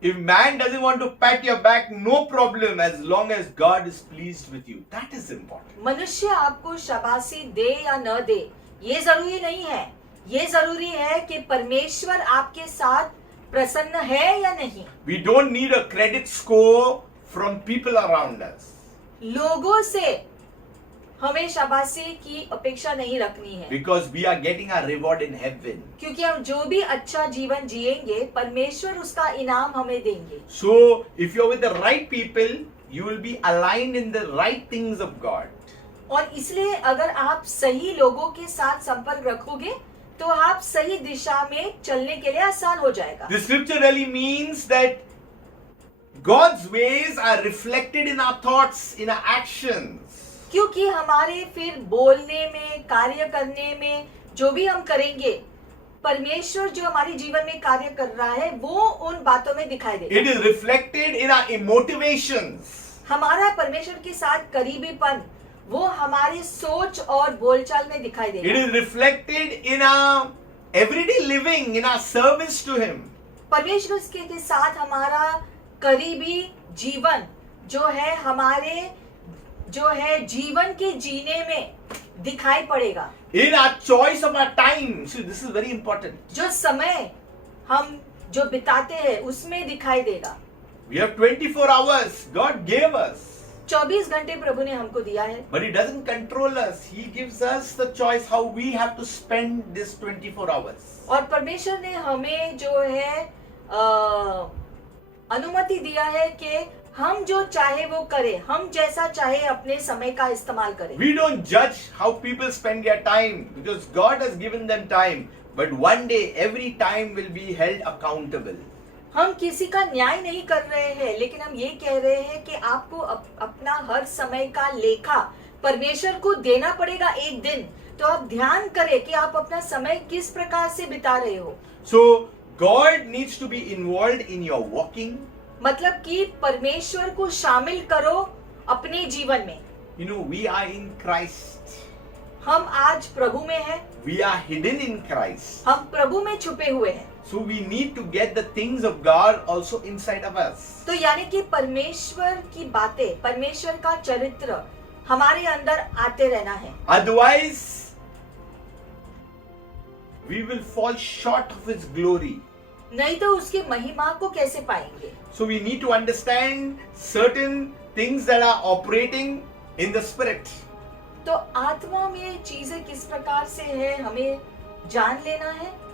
If man doesn't want to pat your back, no problem as long as God is pleased with you. That is important. मनुष्य आपको शाबाशी दे या न दे ये जरूरी नहीं है, ये जरूरी है कि परमेश्वर आपके साथ प्रसन्न है या नहीं। We don't need a credit score from people around us. लोगों से हमें शाबाशी की अपेक्षा नहीं रखनी है, Because we are getting our reward in heaven. क्योंकि हम जो भी अच्छा जीवन जिएंगे परमेश्वर उसका इनाम हमें देंगे। So, if you're with the right people, you will be aligned in the right things of God. और इसलिए अगर आप सही लोगों के साथ संपर्क रखोगे तो आप सही दिशा में चलने के लिए आसान हो जाएगा। This scripture really means that God's ways are reflected in our thoughts, in our actions. क्योंकि हमारे फिर बोलने में, कार्य करने में, जो भी हम करेंगे, परमेश्वर जो हमारे जीवन में कार्य कर रहा है वो उन बातों में दिखाई देगा। It is reflected in our motivations. हमारा परमेश्वर के साथ करीबीपन वो हमारी सोच और बोलचाल में दिखाई It देगा। is reflected in our everyday living, in our service to Him. परमेश्वर के साथ हमारा करीबी जीवन जो है हमारे जो है जीवन के जीने में दिखाई पड़ेगा। In our choice of our time. See, this is very important. जो समय हम जो बिताते हैं उसमें दिखाई देगा। We have 24 hours. God gave us. 24 घंटे प्रभु ने हमको दिया है, But He doesn't control us. He gives us the choice how we have to spend this 24 hours. और परमेश्वर ने हमें जो है अनुमति दिया है कि हम जो चाहे वो करें, हम जैसा चाहे अपने समय का इस्तेमाल करें। We don't judge how people spend their time because God has given them time. But one day, every time will be held accountable. हम किसी का न्याय नहीं कर रहे हैं, लेकिन हम ये कह रहे हैं कि आपको अपना हर समय का लेखा परमेश्वर को देना पड़ेगा एक दिन। तो आप ध्यान करें कि आप अपना समय किस प्रकार से बिता रहे हो। So, God needs to be involved in your walking. मतलब कि परमेश्वर को शामिल करो अपने जीवन में। You know, we are in Christ. हम आज प्रभु में हैं, We are hidden in Christ. हम प्रभु में छुपे हुए हैं। So, we need to get the things of God also inside of us. तो यानी कि परमेश्वर की बातें, परमेश्वर का चरित्र हमारे अंदर आते रहना है। Otherwise, we will fall short of His glory. नहीं तो उसकी महिमा को कैसे पाएंगे। So we need to understand certain things that are operating in the spirit. तो आत्मा में चीजें किस प्रकार से है हमें जान लेना है।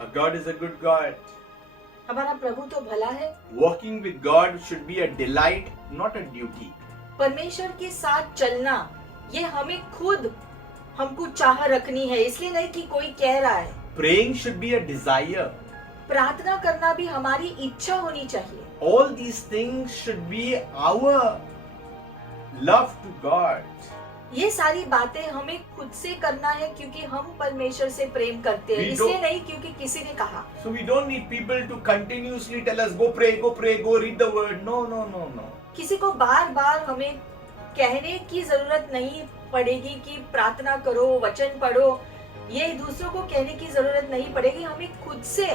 Our God is a good God. हमारा प्रभु तो भला है। Walking with God should be a delight, not a duty. परमेश्वर के साथ चलना ये हमें खुद हमको चाह रखनी है, इसलिए नहीं कि कोई कह रहा है। Praying should be a desire. प्रार्थना करना भी हमारी इच्छा होनी चाहिए। All these things should be our love to God. ये सारी बातें हमें खुद से करना है, क्योंकि हम परमेश्वर से प्रेम करते हैं, We इसलिए don't- नहीं क्योंकि किसी ने कहा। So we don't need people to continuously tell us, go pray, go read the word. No, no, no, no. किसी को बार बार हमें कहने की जरूरत नहीं पड़ेगी कि प्रार्थना करो, वचन पढ़ो। ये दूसरों को कहने की जरूरत नहीं पड़ेगी, हमें खुद से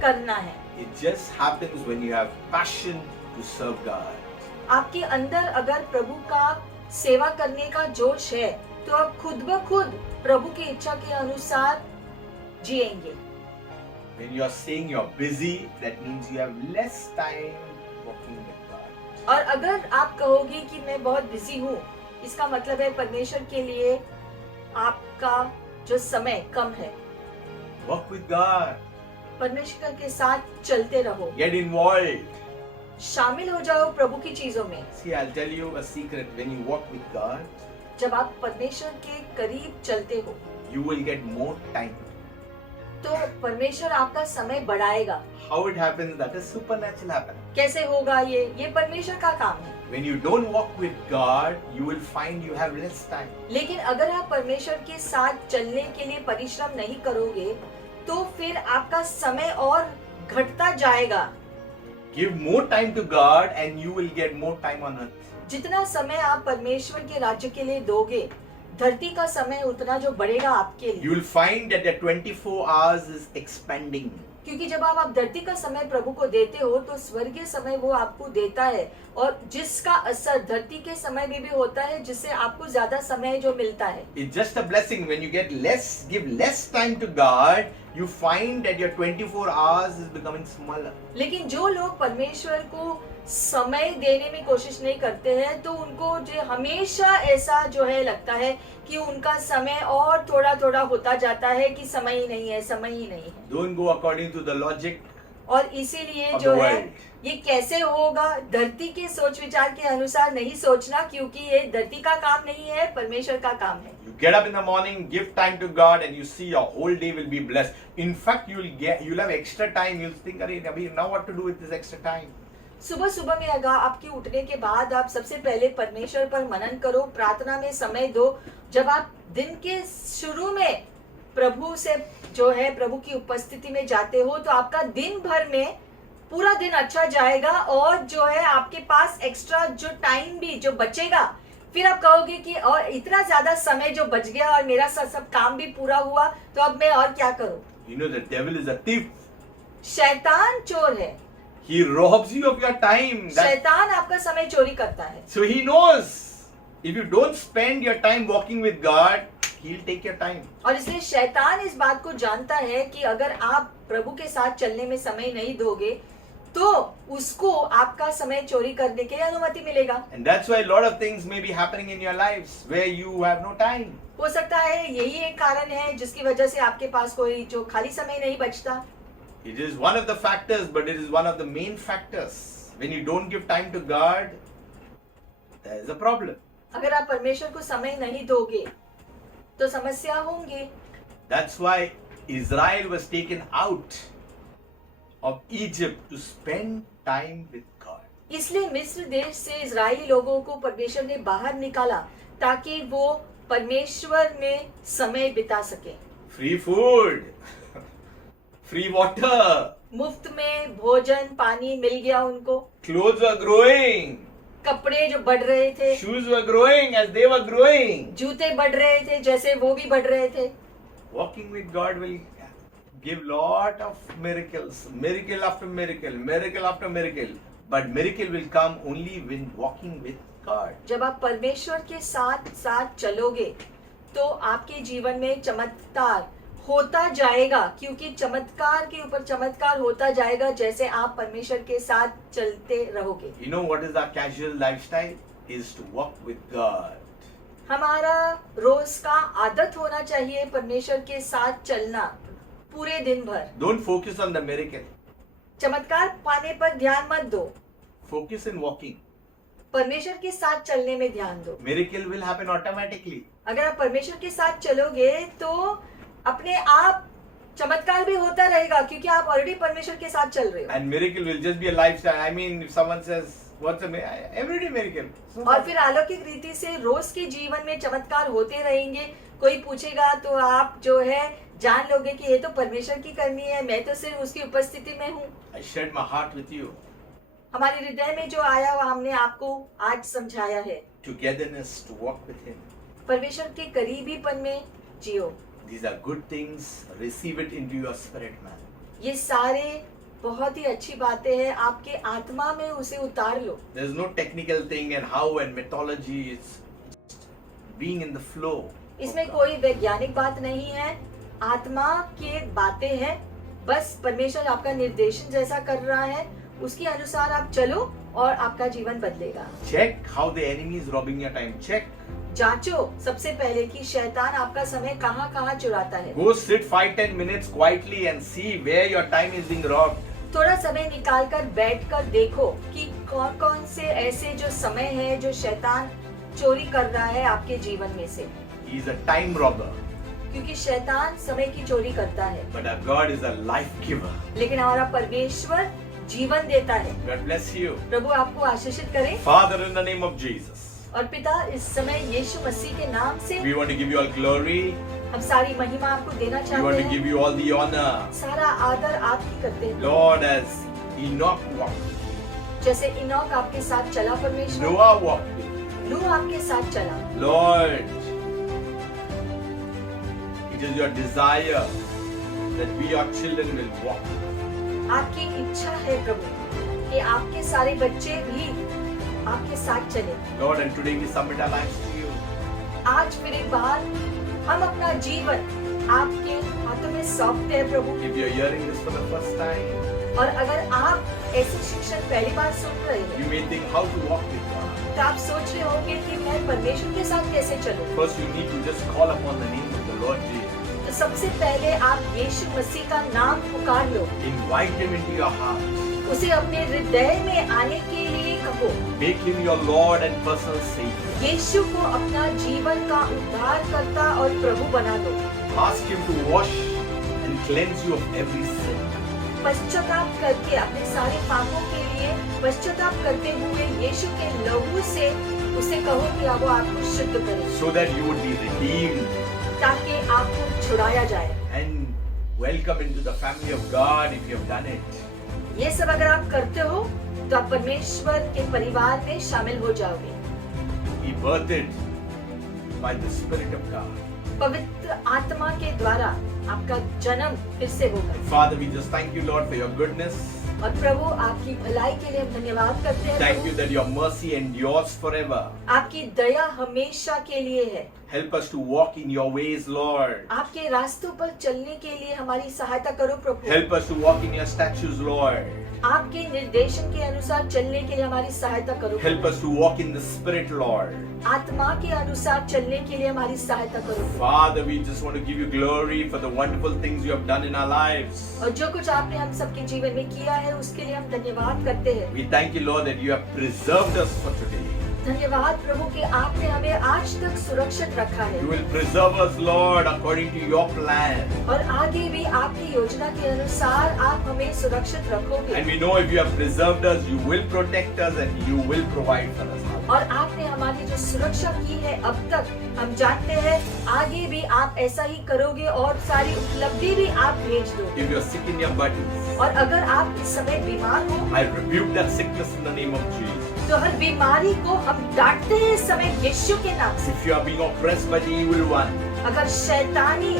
करना है। It just happens when you have passion to serve God. आपके अंदर अगर प्रभु का सेवा करने का जोश है, तो आप खुद ब खुद प्रभु की इच्छा के अनुसार जिएंगे। When you are saying you're busy, that means you have less time walking with God. और अगर आप कहोगे कि मैं बहुत बिजी हूँ, इसका मतलब है परमेश्वर के लिए आपका जो समय कम है। Walk with God. परमेश्वर के साथ चलते रहो, Get involved. शामिल हो जाओ प्रभु की चीजों में। See, I'll tell you a secret. When you walk with God, जब आप परमेश्वर के करीब चलते हो, you will get more time. तो परमेश्वर आपका समय बढ़ाएगा। How it happens, that is supernatural happen. कैसे होगा ये परमेश्वर का काम है। When you don't walk with God, you will find you have less time. लेकिन अगर आप परमेश्वर के साथ चलने के लिए परिश्रम नहीं करोगे, तो फिर आपका समय और घटता जाएगा। Give more time to God and you will get more time on earth. जितना समय आप परमेश्वर के राज्य के लिए दोगे, धरती का समय उतना जो बढ़ेगा आपके You लिए। will find that the 24 hours is expanding. क्योंकि जब आप धरती का समय प्रभु को देते हो, तो स्वर्गीय समय वो आपको देता है, और जिसका असर धरती के समय में भी होता है, जिससे आपको ज्यादा समय जो मिलता है। It's just a blessing. When you give less time to God, you find that your 24 hours is becoming smaller. लेकिन जो लोग परमेश्वर को समय देने में कोशिश नहीं करते हैं, तो उनको जो हमेशा ऐसा जो है लगता है कि उनका समय और थोड़ा थोड़ा होता जाता है, कि समय ही नहीं है, समय ही नहीं है। Don't go according to the logic. और इसीलिए Of जो the है world. ये कैसे होगा, धरती के सोच विचार के अनुसार नहीं सोचना, क्योंकि ये धरती का काम नहीं है, परमेश्वर का काम है। You get up in the morning, give time to God, and you see your whole day will be blessed. In fact, you'll have extra time. You'll think, "Arey, Abhi, now what to do with this extra time?" सुबह सुबह में अगर आपके उठने के बाद आप सबसे पहले परमेश्वर पर मनन करो, प्रार्थना में समय दो। जब आप दिन के शुरू में प्रभु से जो है प्रभु की उपस्थिति में जाते हो, तो आपका दिन भर में पूरा दिन अच्छा जाएगा, और जो है आपके पास एक्स्ट्रा जो टाइम भी जो बचेगा, फिर आप कहोगे कि और इतना ज्यादा समय जो बच गया और मेरा सब काम भी पूरा हुआ, तो अब मैं और क्या करूं। You know the devil is a thief. शैतान चोर है। He robs you of your time. शैतान आपका समय चोरी करता है। So he knows If you don't spend your time walking with God, He'll take your time. और इसलिए शैतान इस बात को जानता है कि अगर आप प्रभु के साथ चलने में समय नहीं दोगे तो उसको आपका समय चोरी करने के लिए अनुमति मिलेगा। And that's why a lot of things may be happening in your lives where you have no time. हो सकता है यही एक कारण है जिसकी वजह से आपके पास कोई जो खाली समय नहीं बचता। It is one of the factors, but it is one of the main factors. When you don't give time to God, there is a problem. अगर आप परमेश्वर को समय नहीं दोगे तो समस्या होंगी। That's why Israel was taken out of Egypt to spend time with God. इसलिए मिस्र देश से इजरायली लोगों को परमेश्वर ने बाहर निकाला ताकि वो परमेश्वर में समय बिता सके। Free food, free water, मुफ्त में भोजन पानी मिल गया उनको, clothes were growing, कपड़े जो बढ़ रहे थे, shoes were growing as they were growing. जूते बढ़ रहे थे जैसे वो भी बढ़ रहे थे। Walking with God will give lot of miracles, miracle after miracle, miracle after miracle. But miracle will come only when walking with God. जब आप परमेश्वर के साथ साथ चलोगे तो आपके जीवन में चमत्कार होता जाएगा, क्योंकि चमत्कार के ऊपर चमत्कार होता जाएगा जैसे आप परमेश्वर के साथ चलते रहोगे। You know what is our casual lifestyle? Is to walk with God. हमारा रोज का आदत होना चाहिए परमेश्वर के साथ चलना पूरे दिन भर। Don't focus on the miracle. चमत्कार पाने पर ध्यान मत दो, Focus in walking. परमेश्वर के साथ चलने में ध्यान दो। Miracle will happen automatically. अगर आप परमेश्वर के साथ चलोगे तो अपने आप चमत्कार भी होता रहेगा, क्योंकि आप ऑलरेडी परमेश्वर के साथ चल रहे हो। And miracle will just be a lifestyle. I mean, if someone says, what's a miracle? Everyday miracle. और फिर अलौकिक रीति से रोज के जीवन में चमत्कार होते रहेंगे। कोई पूछेगा तो आप जो है जान लोगे कि ये तो परमेश्वर की करनी है, मैं तो सिर्फ उसकी उपस्थिति में हूँ। I shared my heart with you. हमारे हृदय में जो आया वो हमने आपको आज समझाया है। Togetherness to walk with Him. परमेश्वर के करीबीपन में जियो। These are good things. Receive it into your spirit, man. ये सारे बहुत ही अच्छी बातें हैं, आपके आत्मा में उसे उतार लो। There's no technical thing and how and mythology. It's being in the flow. इसमें of God. कोई वैज्ञानिक बात नहीं है, आत्मा की बातें हैं। बस परमेश्वर आपका निर्देशन जैसा कर रहा है उसके अनुसार आप चलो और आपका जीवन बदलेगा। Check how the enemy is robbing your time. Check. जांचो सबसे पहले कि शैतान आपका समय कहाँ कहाँ चुराता है। Go sit 5-10 minutes quietly and see where your time is being robbed. थोड़ा समय निकालकर बैठकर देखो कि कौन कौन से ऐसे जो समय है जो शैतान चोरी कर रहा है आपके जीवन में से, He is a time robber, क्योंकि शैतान समय की चोरी करता है, but our God is a life giver. लेकिन हमारा परमेश्वर जीवन देता है। God bless you. प्रभु आपको आशीषित करे। Father, in the name of Jesus, और पिता इस समय यीशु मसीह के नाम से we want to give you all glory. हम सारी महिमा आपको देना We चाहते want to हैं। give you all the honor. सारा आदर आप ही करते हैं। Lord, as Enoch walked, जैसे इनोक आपके साथ चला परमेश्वर, Noah walked, नूह आपके साथ चला। Lord, it is your desire that we, your children, will walk. आपकी इच्छा है प्रभु कि आपके सारे बच्चे भी आपके साथ चले। Lord, and today we submit our lives to you. आज फिर एक बार हम अपना जीवन आपके हाथों में सौंपते हैं प्रभु। If you're hearing this for the first time, और अगर आप ऐसे शिक्षण पहली बार सुन रहे हैं you may think how to walk with God. तो आप सोच रहे होंगे कि मैं परमेश्वर के साथ कैसे चलूं। First, you need to just call upon the name of the Lord Jesus. तो सबसे पहले आप यीशु मसीह का नाम पुकार लो, Invite Him into your heart. उसे अपने हृदय में आने के लिए कहो। Make Him your Lord and personal Savior. यीशु को अपना जीवन का उद्धारकर्ता और प्रभु बना दो। Ask Him to wash and cleanse you of every sin. पश्चाताप करके अपने सारे पापों के लिए पश्चाताप करते हुए यीशु के लहू से उसे कहो कि वो आपको शुद्ध करे, So that you would be redeemed ताकि आपको छुड़ाया जाए। and welcome into the family of God if you have done it. ये सब अगर आप करते हो तो आप परमेश्वर के परिवार में शामिल हो जाओगे। Be birthed by the Spirit of God. पवित्र आत्मा के द्वारा आपका जन्म फिर से होगा। Father, we just thank you, Lord, for your goodness. और प्रभु आपकी भलाई के लिए हम धन्यवाद करते हैं Thank you Prabhu. that your mercy endures forever. आपकी दया हमेशा के लिए है। Help us to walk in your ways, Lord. आपके रास्तों पर चलने के लिए हमारी सहायता करो प्रभु। Help us to walk in your statutes, Lord. आपके निर्देशन के अनुसार चलने के लिए हमारी सहायता करो। Help us to walk in the Spirit, Lord. आत्मा के अनुसार चलने के लिए हमारी सहायता करो। Father, we just want to give you glory for the wonderful things you have done in our lives. और जो कुछ आपने हम सबके जीवन में किया है उसके लिए हम धन्यवाद करते हैं। We thank you, Lord, that you have preserved us for today. धन्यवाद प्रभु कि आपने हमें आज तक सुरक्षित रखा है You will preserve us, Lord, according to your plan. और आगे भी आपकी योजना के अनुसार आप हमें सुरक्षित रखोगे। And we know if you have preserved us, you will protect us and you will provide for us. और आपने हमारी जो सुरक्षा की है अब तक हम जानते हैं आगे भी आप ऐसा ही करोगे और सारी उपलब्धि भी आप भेज दोगे। If you are sick in your bodies, और अगर आप इस समय बीमार हो I rebuke that sickness in the name of Jesus. तो हर बीमारी को हम डांटते हैं इस समय यीशु के नाम से। If you are being oppressed by the evil one, अगर शैतानी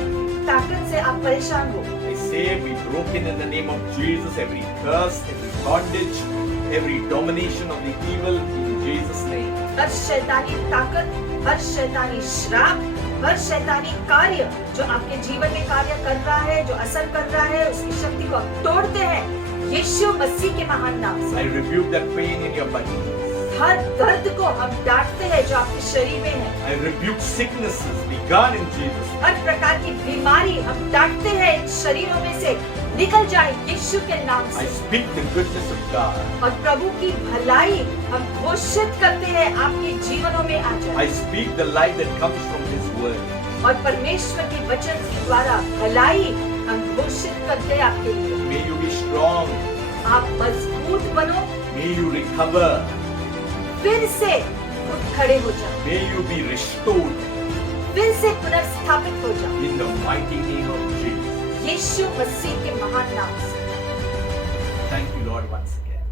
ताकत से आप परेशान हो I say be broken in the name of Jesus. Every curse, every bondage, every domination of the evil in Jesus' name. हर शैतानी ताकत, हर शैतानी श्राप, हर शैतानी कार्य जो आपके जीवन में कार्य कर रहा है, जो असर कर रहा है, उसकी शक्ति को हम तोड़ते हैं यीशु मसीह के महान नाम से। I rebuke that pain in your body. हर दर्द को हम डांटते हैं जो आपके शरीर में है। I rebuke sicknesses, be gone in Jesus. हर प्रकार की बीमारी हम डांटते हैं इन शरीरों में से निकल जाए यीशु के नाम I से। speak the goodness of God. और प्रभु की भलाई हम घोषित करते हैं आपके जीवनों में आ जाए। I speak the life that comes from His word. और परमेश्वर के वचन के द्वारा भलाई हम घोषित करते हैं आपके लिए। May you be strong. आप मजबूत बनो, May you recover. फिर से उठ खड़े हो जाओ, May you be restored फिर से पुनर्स्थापित हो जाओ in the mighty name of Jesus. यीशु मसीह के महान नाम से। Thank you, Lord, once again.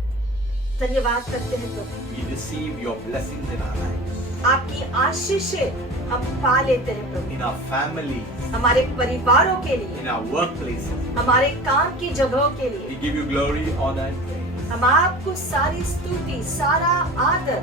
धन्यवाद करते हैं प्रभु। We receive your blessings in our lives, आपकी आशीषें हम पा लेते हैं प्रभु, in our families, हमारे परिवारों के लिए, in our workplaces. हमारे काम की जगहों के We लिए। give you glory, honor, and praise. हम आपको सारी स्तुति, सारा आदर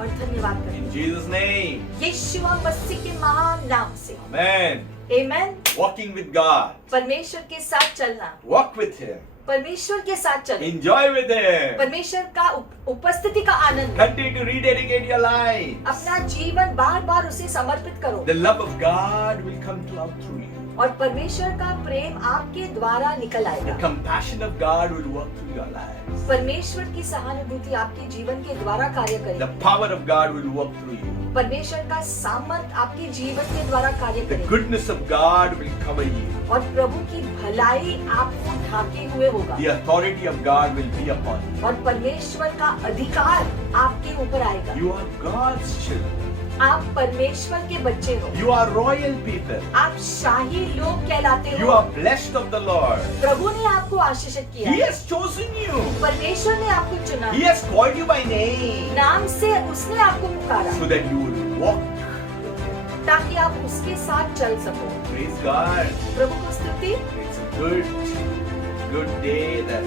और धन्यवाद करते In हैं Jesus' name. यीशु मसीह के महान नाम से। Amen. Amen. Walking with God. परमेश्वर के साथ चलना, Walk with Him. परमेश्वर के साथ चलना, Enjoy with Him. परमेश्वर का उपस्थिति का आनंद, Continue to rededicate your life. अपना जीवन बार बार उसे समर्पित करो The love of God will come out through you. और परमेश्वर का प्रेम आपके द्वारा निकल The आएगा। compassion of God will work through your lives. परमेश्वर की सहानुभूति आपके जीवन के द्वारा कार्य The करेगी। power of God will work through you. परमेश्वर का सामर्थ आपके जीवन के द्वारा कार्य The करेगी goodness of God will cover you. और प्रभु की भलाई आपको ढाके हुए होगा The authority of God will be upon you. और परमेश्वर का अधिकार आपके ऊपर आएगा। You are God's children. आप परमेश्वर के बच्चे हो, You are royal people. आप शाही लोग कहलाते You हो। are blessed of the Lord. प्रभु ने आपको आशीषित किया He है, has chosen you. परमेश्वर ने आपको चुना He है, has called you by name नाम से उसने आपको पुकारा so that you will walk with Him. ताकि आप उसके साथ चल सको। Praise God. प्रभु को स्तुति। It's a good day that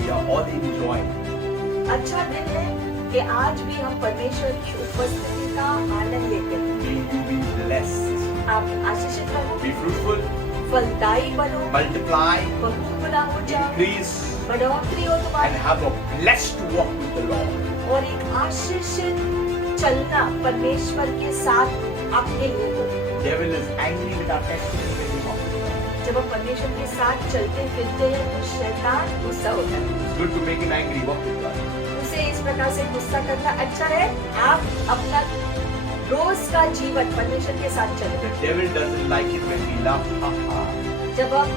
we are all enjoying. अच्छा दिन है कि आज भी हम परमेश्वर की उपस्थिति का आनंद लेते हैं। May you be blessed. आप आशीषित रहो, Be fruitful, फलदायी बनो, multiply, बहुगुना हो जाओ, increase, बढ़ोतरी हो and तुम्हारी have a blessed walk with the Lord. और एक आशीषित चलना परमेश्वर के साथ आपके लिए हो। Devil is angry with our testimony when we walk. जब हम परमेश्वर के साथ चलते फिरते हैं तो शैतान गुस्सा होता है। It's good to make him angry. Walk with God. उसे इस प्रकार से गुस्सा करना अच्छा है। आप अपना रोज का जीवन परमेश्वर के साथ The चलें। devil doesn't like it when we laugh. Ha ha. जब हम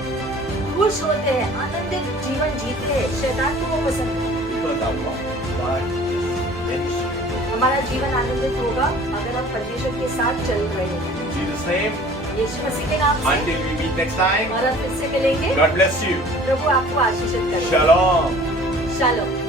खुश होते हैं, आनंदित जीवन जीते हैं, शैतान को वो पसंद है। Because our walk with God is very sweet. हमारा जीवन आनंदित होगा अगर हम परमेश्वर के साथ चल रहे हैं। In Jesus' name, यीशु मसीह के नाम से until we meet next time, और हम फिर से मिलेंगे। God bless you. प्रभु आपको आशीषित करे। Shalom. शालोम।